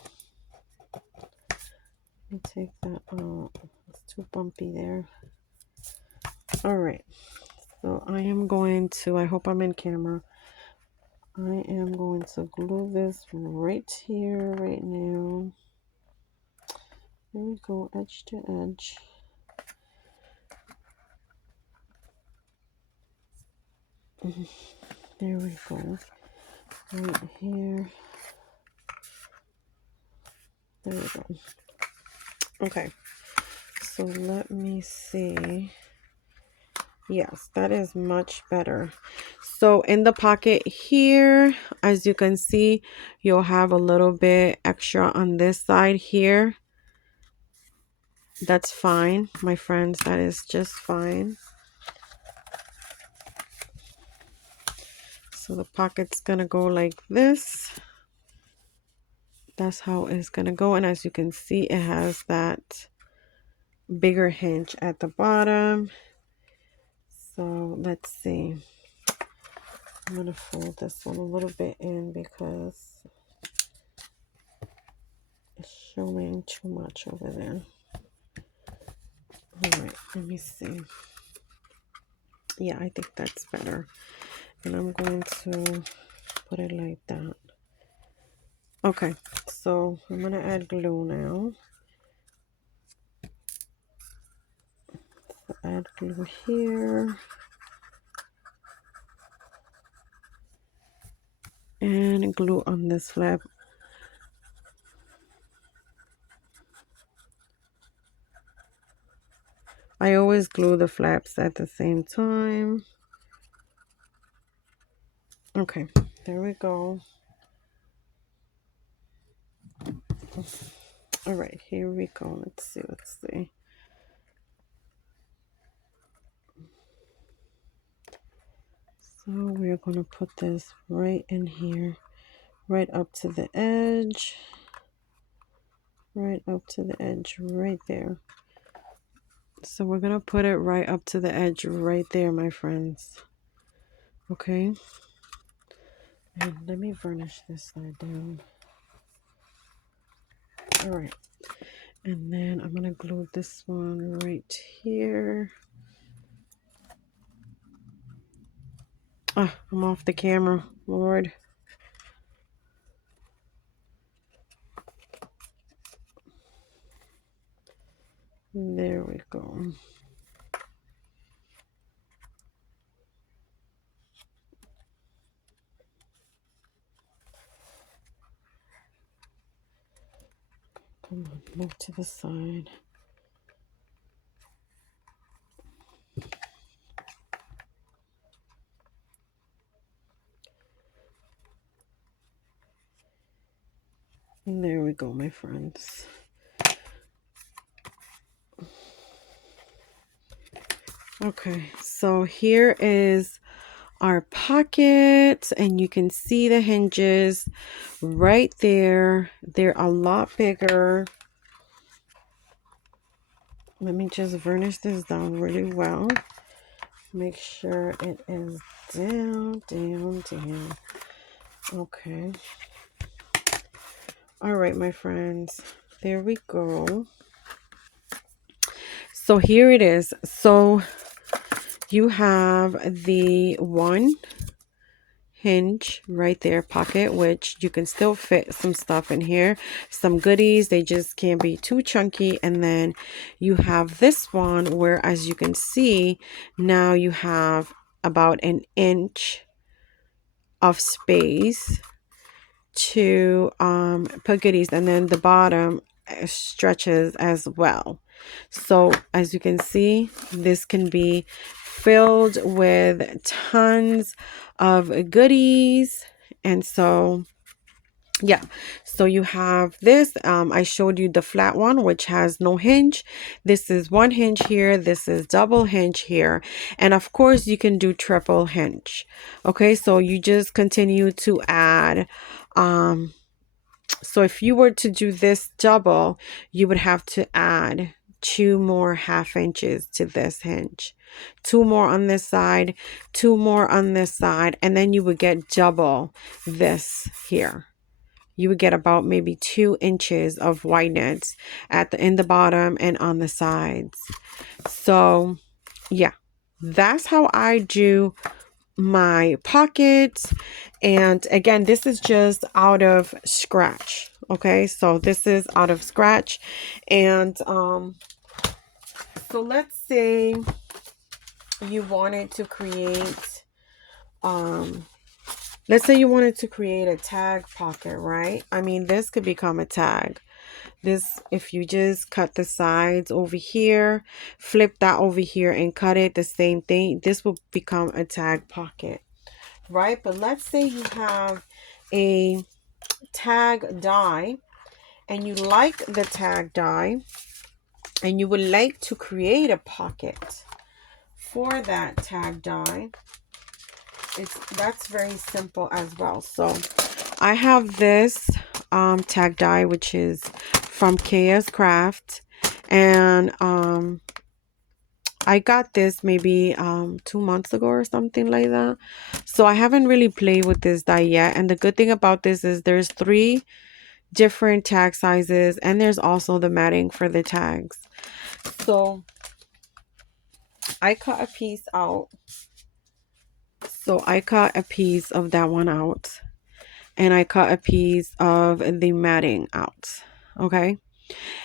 let me take that out. It's too bumpy there. All right. So I am going to, I hope I'm in camera. I am going to glue this right here, right now. There we go, edge to edge. There we go. Right here. There we go. Okay. So let me see. Yes, that is much better. So in the pocket here, as you can see, you'll have a little bit extra on this side here. That's fine, my friends. That is just fine. So the pocket's gonna go like this. That's how it's gonna go. And as you can see, it has that bigger hinge at the bottom. So let's see. I'm gonna fold this one a little bit in because it's showing too much over there. All right, let me see. Yeah, I think that's better. And I'm going to put it like that. Okay, so I'm gonna add glue now. So add glue here. And glue on this flap. I always glue the flaps at the same time. Okay, there we go. All right, here we go. Let's see. So we're going to put this right in here, right up to the edge, right up to the edge, right there. So we're going to put it right up to the edge right there, my friends. Okay. And let me varnish this side down. All right. And then I'm going to glue this one right here. Ah, I'm off the camera, Lord. There we go. Come on, move to the side. And there we go, my friends. Okay, so here is our pocket, and you can see the hinges right there. They're a lot bigger. Let me just varnish this down really well. Make sure it is down. Okay. All right, my friends. There we go. So here it is. So you have the one hinge right there, pocket, which you can still fit some stuff in here, some goodies. They just can't be too chunky. And then you have this one where, as you can see, now you have about an inch of space to put goodies, and then the bottom stretches as well. So as you can see, this can be filled with tons of goodies. And so yeah, so you have this. I showed you the flat one, which has no hinge. This is one hinge here, this is double hinge here, and of course you can do triple hinge. Okay, so you just continue to add. So if you were to do this double, you would have to add 2 more half inches to this hinge, 2 more on this side, 2 more on this side, and then you would get double this here. You would get about maybe 2 inches of wideness in the bottom and on the sides. So yeah, that's how I do my pockets. And again, this is just out of scratch. Okay, so this is out of scratch. And so let's say you wanted to create let's say you wanted to create a tag pocket, right? I mean, this could become a tag. This, if you just cut the sides over here, flip that over here and cut it, the same thing, this will become a tag pocket. right? But let's say you have a tag die and you like the tag die and you would like to create a pocket for that tag die. That's very simple as well. So I have this tag die, which is from Chaos Craft, and I got this maybe 2 months ago or something like that. So I haven't really played with this die yet. And the good thing about this is there's 3 different tag sizes, and there's also the matting for the tags. So I cut a piece out. So I cut a piece of that one out, and I cut a piece of the matting out. Okay.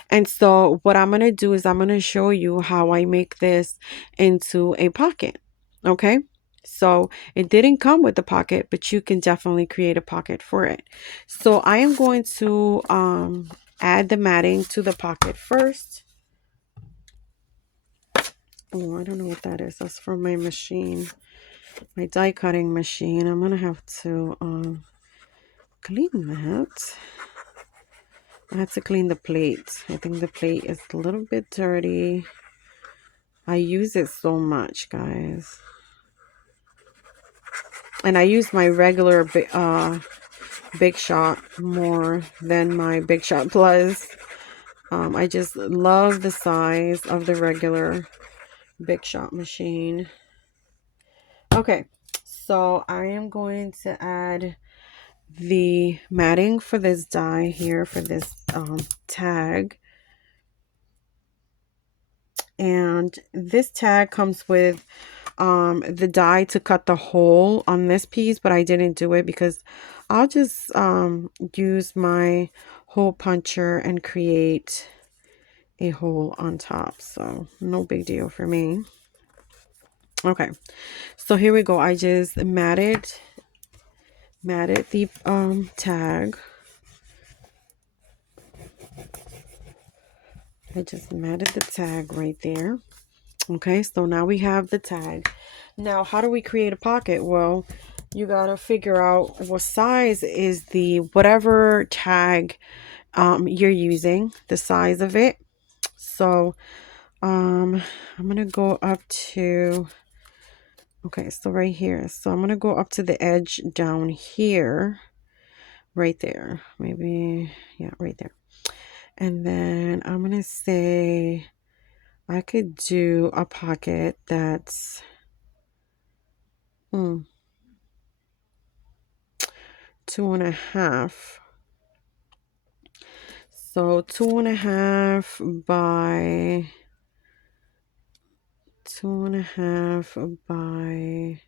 And so what I'm going to do is I'm going to show you how I make this into a pocket. Okay. So it didn't come with the pocket, but you can definitely create a pocket for it. So I am going to add the matting to the pocket first. Oh, I don't know what that is. That's from my machine, my die cutting machine. I'm going to have to clean that. I have to clean the plate. I think the plate is a little bit dirty. I use it so much, guys. And I use my regular Big Shot more than my Big Shot Plus. I just love the size of the regular Big Shot machine. Okay, so I am going to add the matting for this die here for this tag. And this tag comes with the die to cut the hole on this piece, but I didn't do it because I'll just use my hole puncher and create a hole on top. So no big deal for me. Okay, so here we go. I just matted the tag. I just matted the tag right there. Okay, so now we have the tag. Now, how do we create a pocket? Well, you gotta figure out what size is the whatever tag you're using, the size of it. So I'm gonna go up to, okay, so right here. So I'm gonna go up to the edge down here, right there. Maybe, yeah, right there. And then I'm gonna say I could do a pocket that's 2.5. So 2.5 by 2.5 by,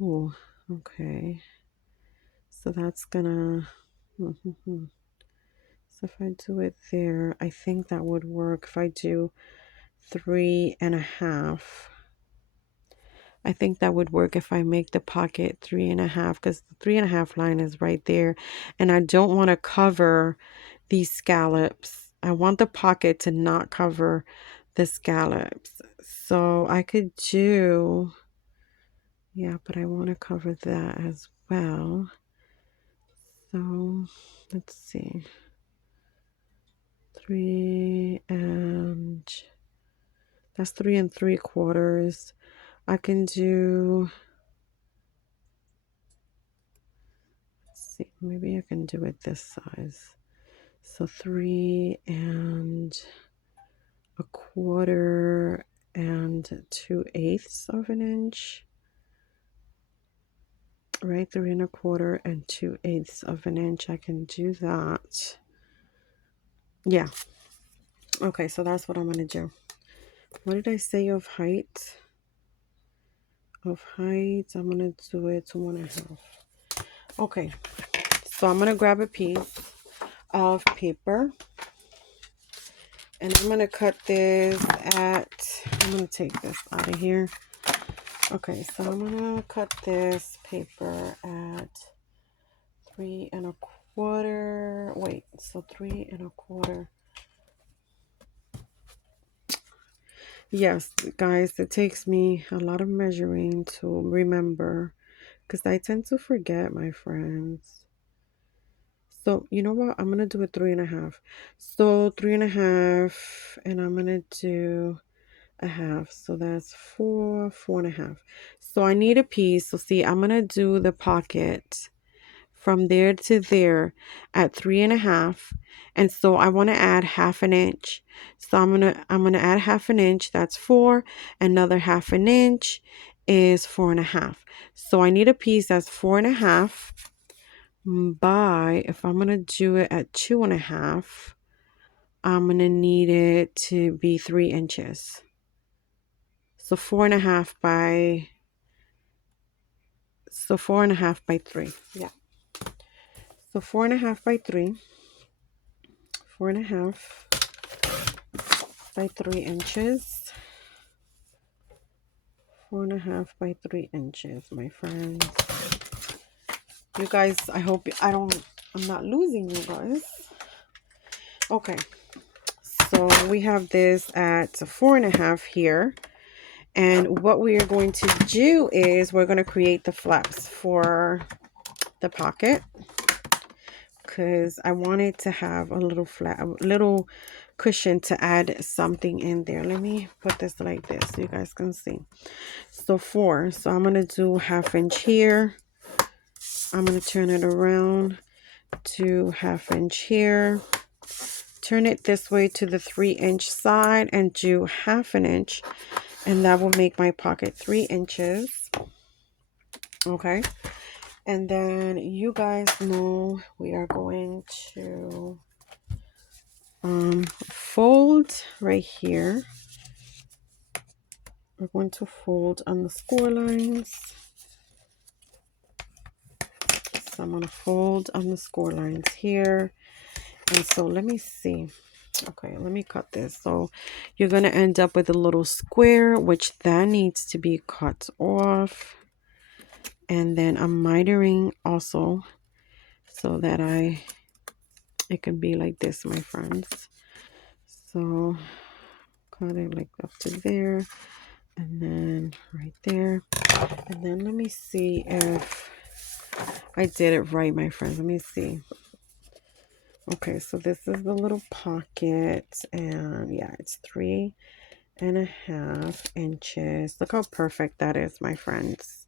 oh, okay. So that's gonna, so if I do it there, I think that would work. If I do 3.5, I think that would work if I make the pocket 3.5, because the 3.5 line is right there. And I don't want to cover these scallops. I want the pocket to not cover the scallops. So I could do, yeah, but I want to cover that as well. So let's see. 3 and that's 3 3/4. I can do, let's see, maybe I can do it this size. So 3 1/4 and 2/8 of an inch. Right, 3 1/4 and 2/8 of an inch. I can do that. Yeah. Okay, so that's what I'm gonna do. What did I say of height? Of height, I'm gonna do it to 1.5. Okay, so I'm gonna grab a piece of paper and I'm gonna cut this at, I'm gonna take this out of here. Okay, so I'm gonna cut this paper at 3 1/4. Wait, so 3 1/4. Yes, guys, it takes me a lot of measuring to remember because I tend to forget, my friends. So you know what? I'm gonna do it 3.5. So 3.5, and I'm gonna do a half. So that's 4, 4.5. So I need a piece. So see, I'm gonna do the pocket from there to there at 3.5. And so I want to add half an inch. So I'm gonna add half an inch. That's 4. Another half an inch is 4.5. So I need a piece that's 4.5 by, if I'm gonna do it at 2.5, I'm gonna need it to be 3 inches. So 4.5 by 3. Yeah. So 4.5 by 3. 4.5 by 3 inches. 4.5 by 3 inches, my friends. You guys, I hope I'm not losing you guys. Okay. So we have this at 4.5 here. And what we are going to do is we're going to create the flaps for the pocket, because I wanted to have a little cushion to add something in there. Let me put this like this so you guys can see. So 4. So I'm going to do ½ inch here. I'm going to turn it around to ½ inch here. Turn it this way to the 3-inch side and do ½ an inch. And that will make my pocket 3 inches. Okay. And then you guys know we are going to fold right here. We're going to fold on the score lines. So I'm going to fold on the score lines here. And so let me see. Okay, let me cut this. So you're going to end up with a little square, which then needs to be cut off. And then I'm mitering also so that it can be like this, my friends. So cut it like up to there, and then right there. And then let me see if I did it right, my friends. Let me see. Okay, so this is the little pocket, and yeah, it's 3.5 inches. Look how perfect that is, my friends.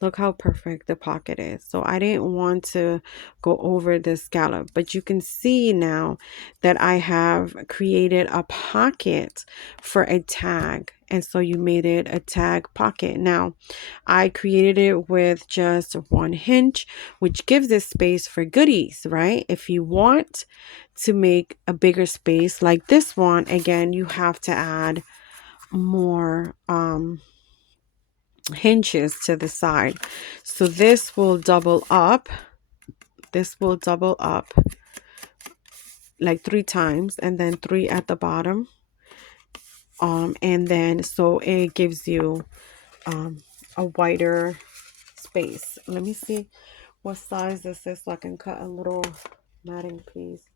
Look how perfect the pocket is. So I didn't want to go over the scallop, but you can see now that I have created a pocket for a tag. And so you made it a tag pocket. Now I created it with just 1 inch, which gives it space for goodies, right? If you want to make a bigger space like this one, again, you have to add more hinges to the side. So this will double up. This will double up like 3 times, and then 3 at the bottom. And then so it gives you a wider space. Let me see what size this is so I can cut a little matting piece.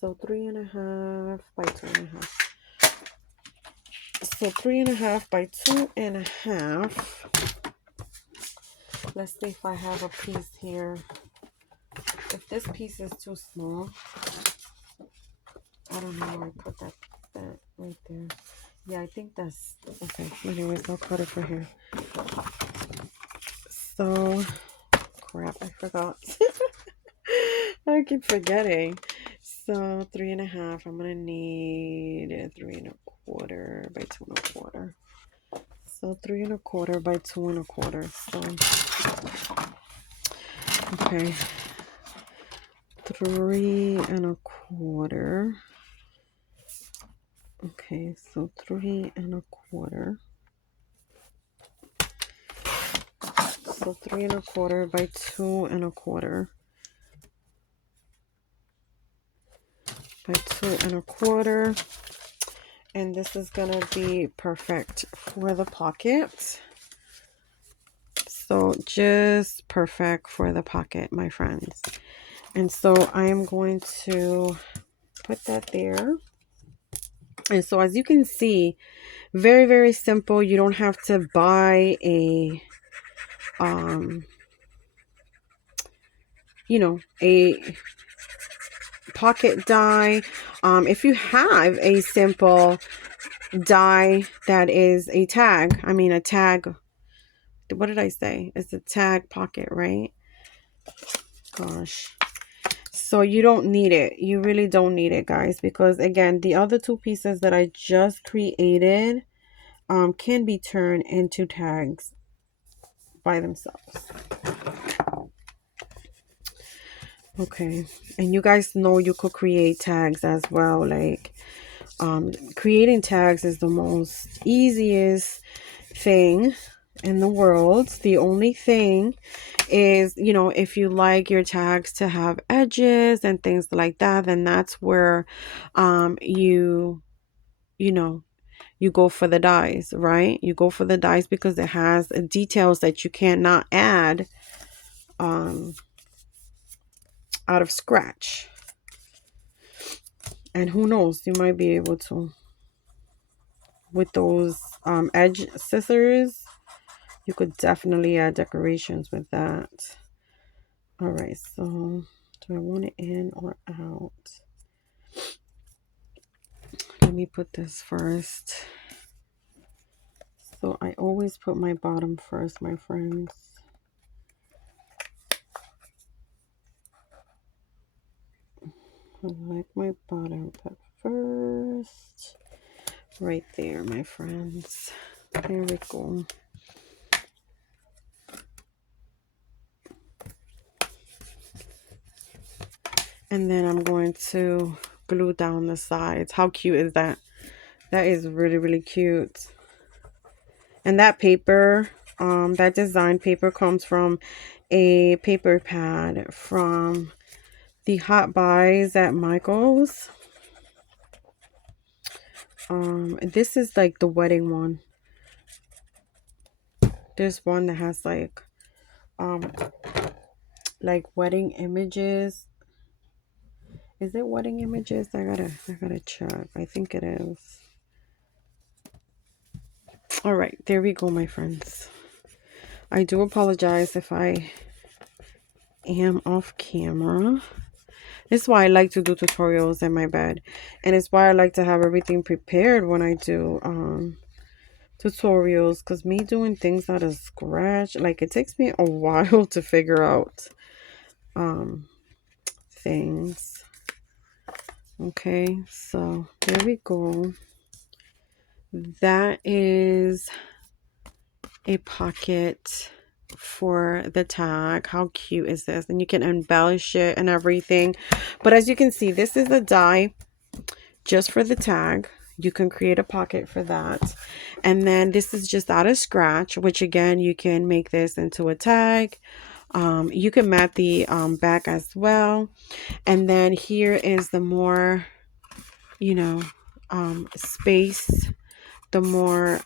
So 3.5 by 2.5. So 3.5 by 2.5. Let's see if I have a piece here. If this piece is too small, I don't know where I put that right there. Yeah, I think that's okay. Anyways, I'll cut it for here. So, crap, I forgot. I keep forgetting. So 3.5. I'm gonna need 3.25 by 2.25. So 3.25 by 2.25. So okay, 3.25. Okay, so 3.25. So 3.25 by 2.25. By 2.25. And this is gonna be perfect for the pocket. So just perfect for the pocket, my friends. And so I am going to put that there. And so as you can see, very, very simple. You don't have to buy a um, you know, a pocket die. If you have a simple die that is a tag, I mean a tag, what did I say? It's a tag pocket, right? Gosh. So you don't need it. You really don't need it, guys, because again, the other two pieces that I just created can be turned into tags by themselves. Okay, and you guys know you could create tags as well. Like creating tags is the most easiest thing in the world. The only thing is, you know, if you like your tags to have edges and things like that, then that's where you know, you go for the dies, right? You go for the dies because it has details that you cannot add um out of scratch. And who knows, you might be able to with those edge scissors. You could definitely add decorations with that. All right, so do I want it in or out? Let me put this first. So I always put my bottom first, my friends. I like my bottom put first. Right there, my friends. There we go. And then I'm going to glue down the sides. How cute is that? That is really, really cute. And that paper, that design paper comes from a paper pad from the Hot Buys at Michael's. This is like the wedding one. There's one that has like wedding images. Is it wedding images? I gotta check. I think it is. All right, there we go, my friends. I do apologize if I am off camera. This is why I like to do tutorials in my bed, and it's why I like to have everything prepared when I do tutorials, because me doing things out of scratch, like, it takes me a while to figure out things. Okay, so there we go. That is a pocket for the tag. How cute is this? And you can embellish it and everything, but as you can see, this is a die just for the tag. You can create a pocket for that, and then this is just out of scratch, which again, you can make this into a tag. You can mat the back as well, and then here is the more, you know, space, the more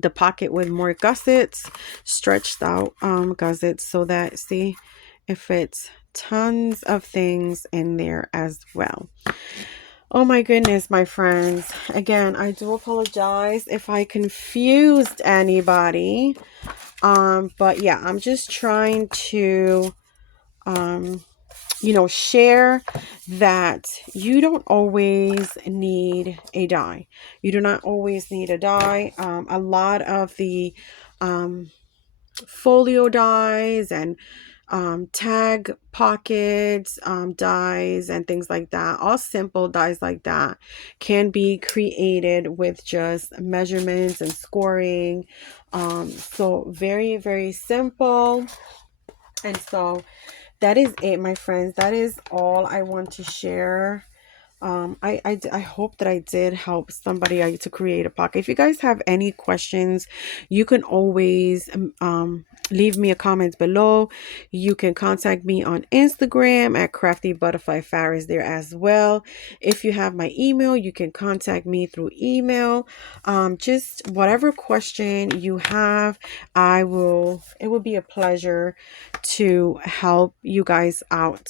the pocket with more gussets, stretched out gussets, so that, see, it fits tons of things in there as well. Oh my goodness, my friends. Again, I do apologize if I confused anybody. But yeah, I'm just trying to you know, share that you don't always need a die. You do not always need a die. A lot of the folio dies and tag pockets dies and things like that, all simple dies like that, can be created with just measurements and scoring. So very, very simple. And so that is it, my friends. That is all I want to share. I hope that I did help somebody to create a pocket. If you guys have any questions, you can always leave me a comment below. You can contact me on Instagram at Crafty Butterfly Faris there as well. If you have my email, you can contact me through email. Just whatever question you have, it will be a pleasure to help you guys out.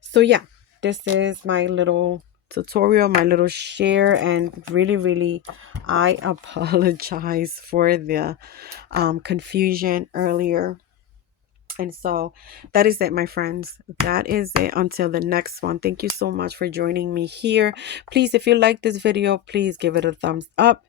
So yeah, this is my little tutorial, my little share, and really I apologize for the confusion earlier. And so that is it, my friends. That is it until the next one. Thank you so much for joining me here. Please, if you like this video, please give it a thumbs up.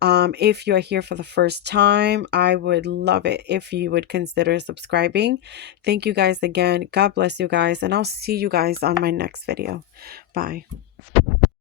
If you are here for the first time, I would love it if you would consider subscribing. Thank you guys again. God bless you guys, and I'll see you guys on my next video. Bye.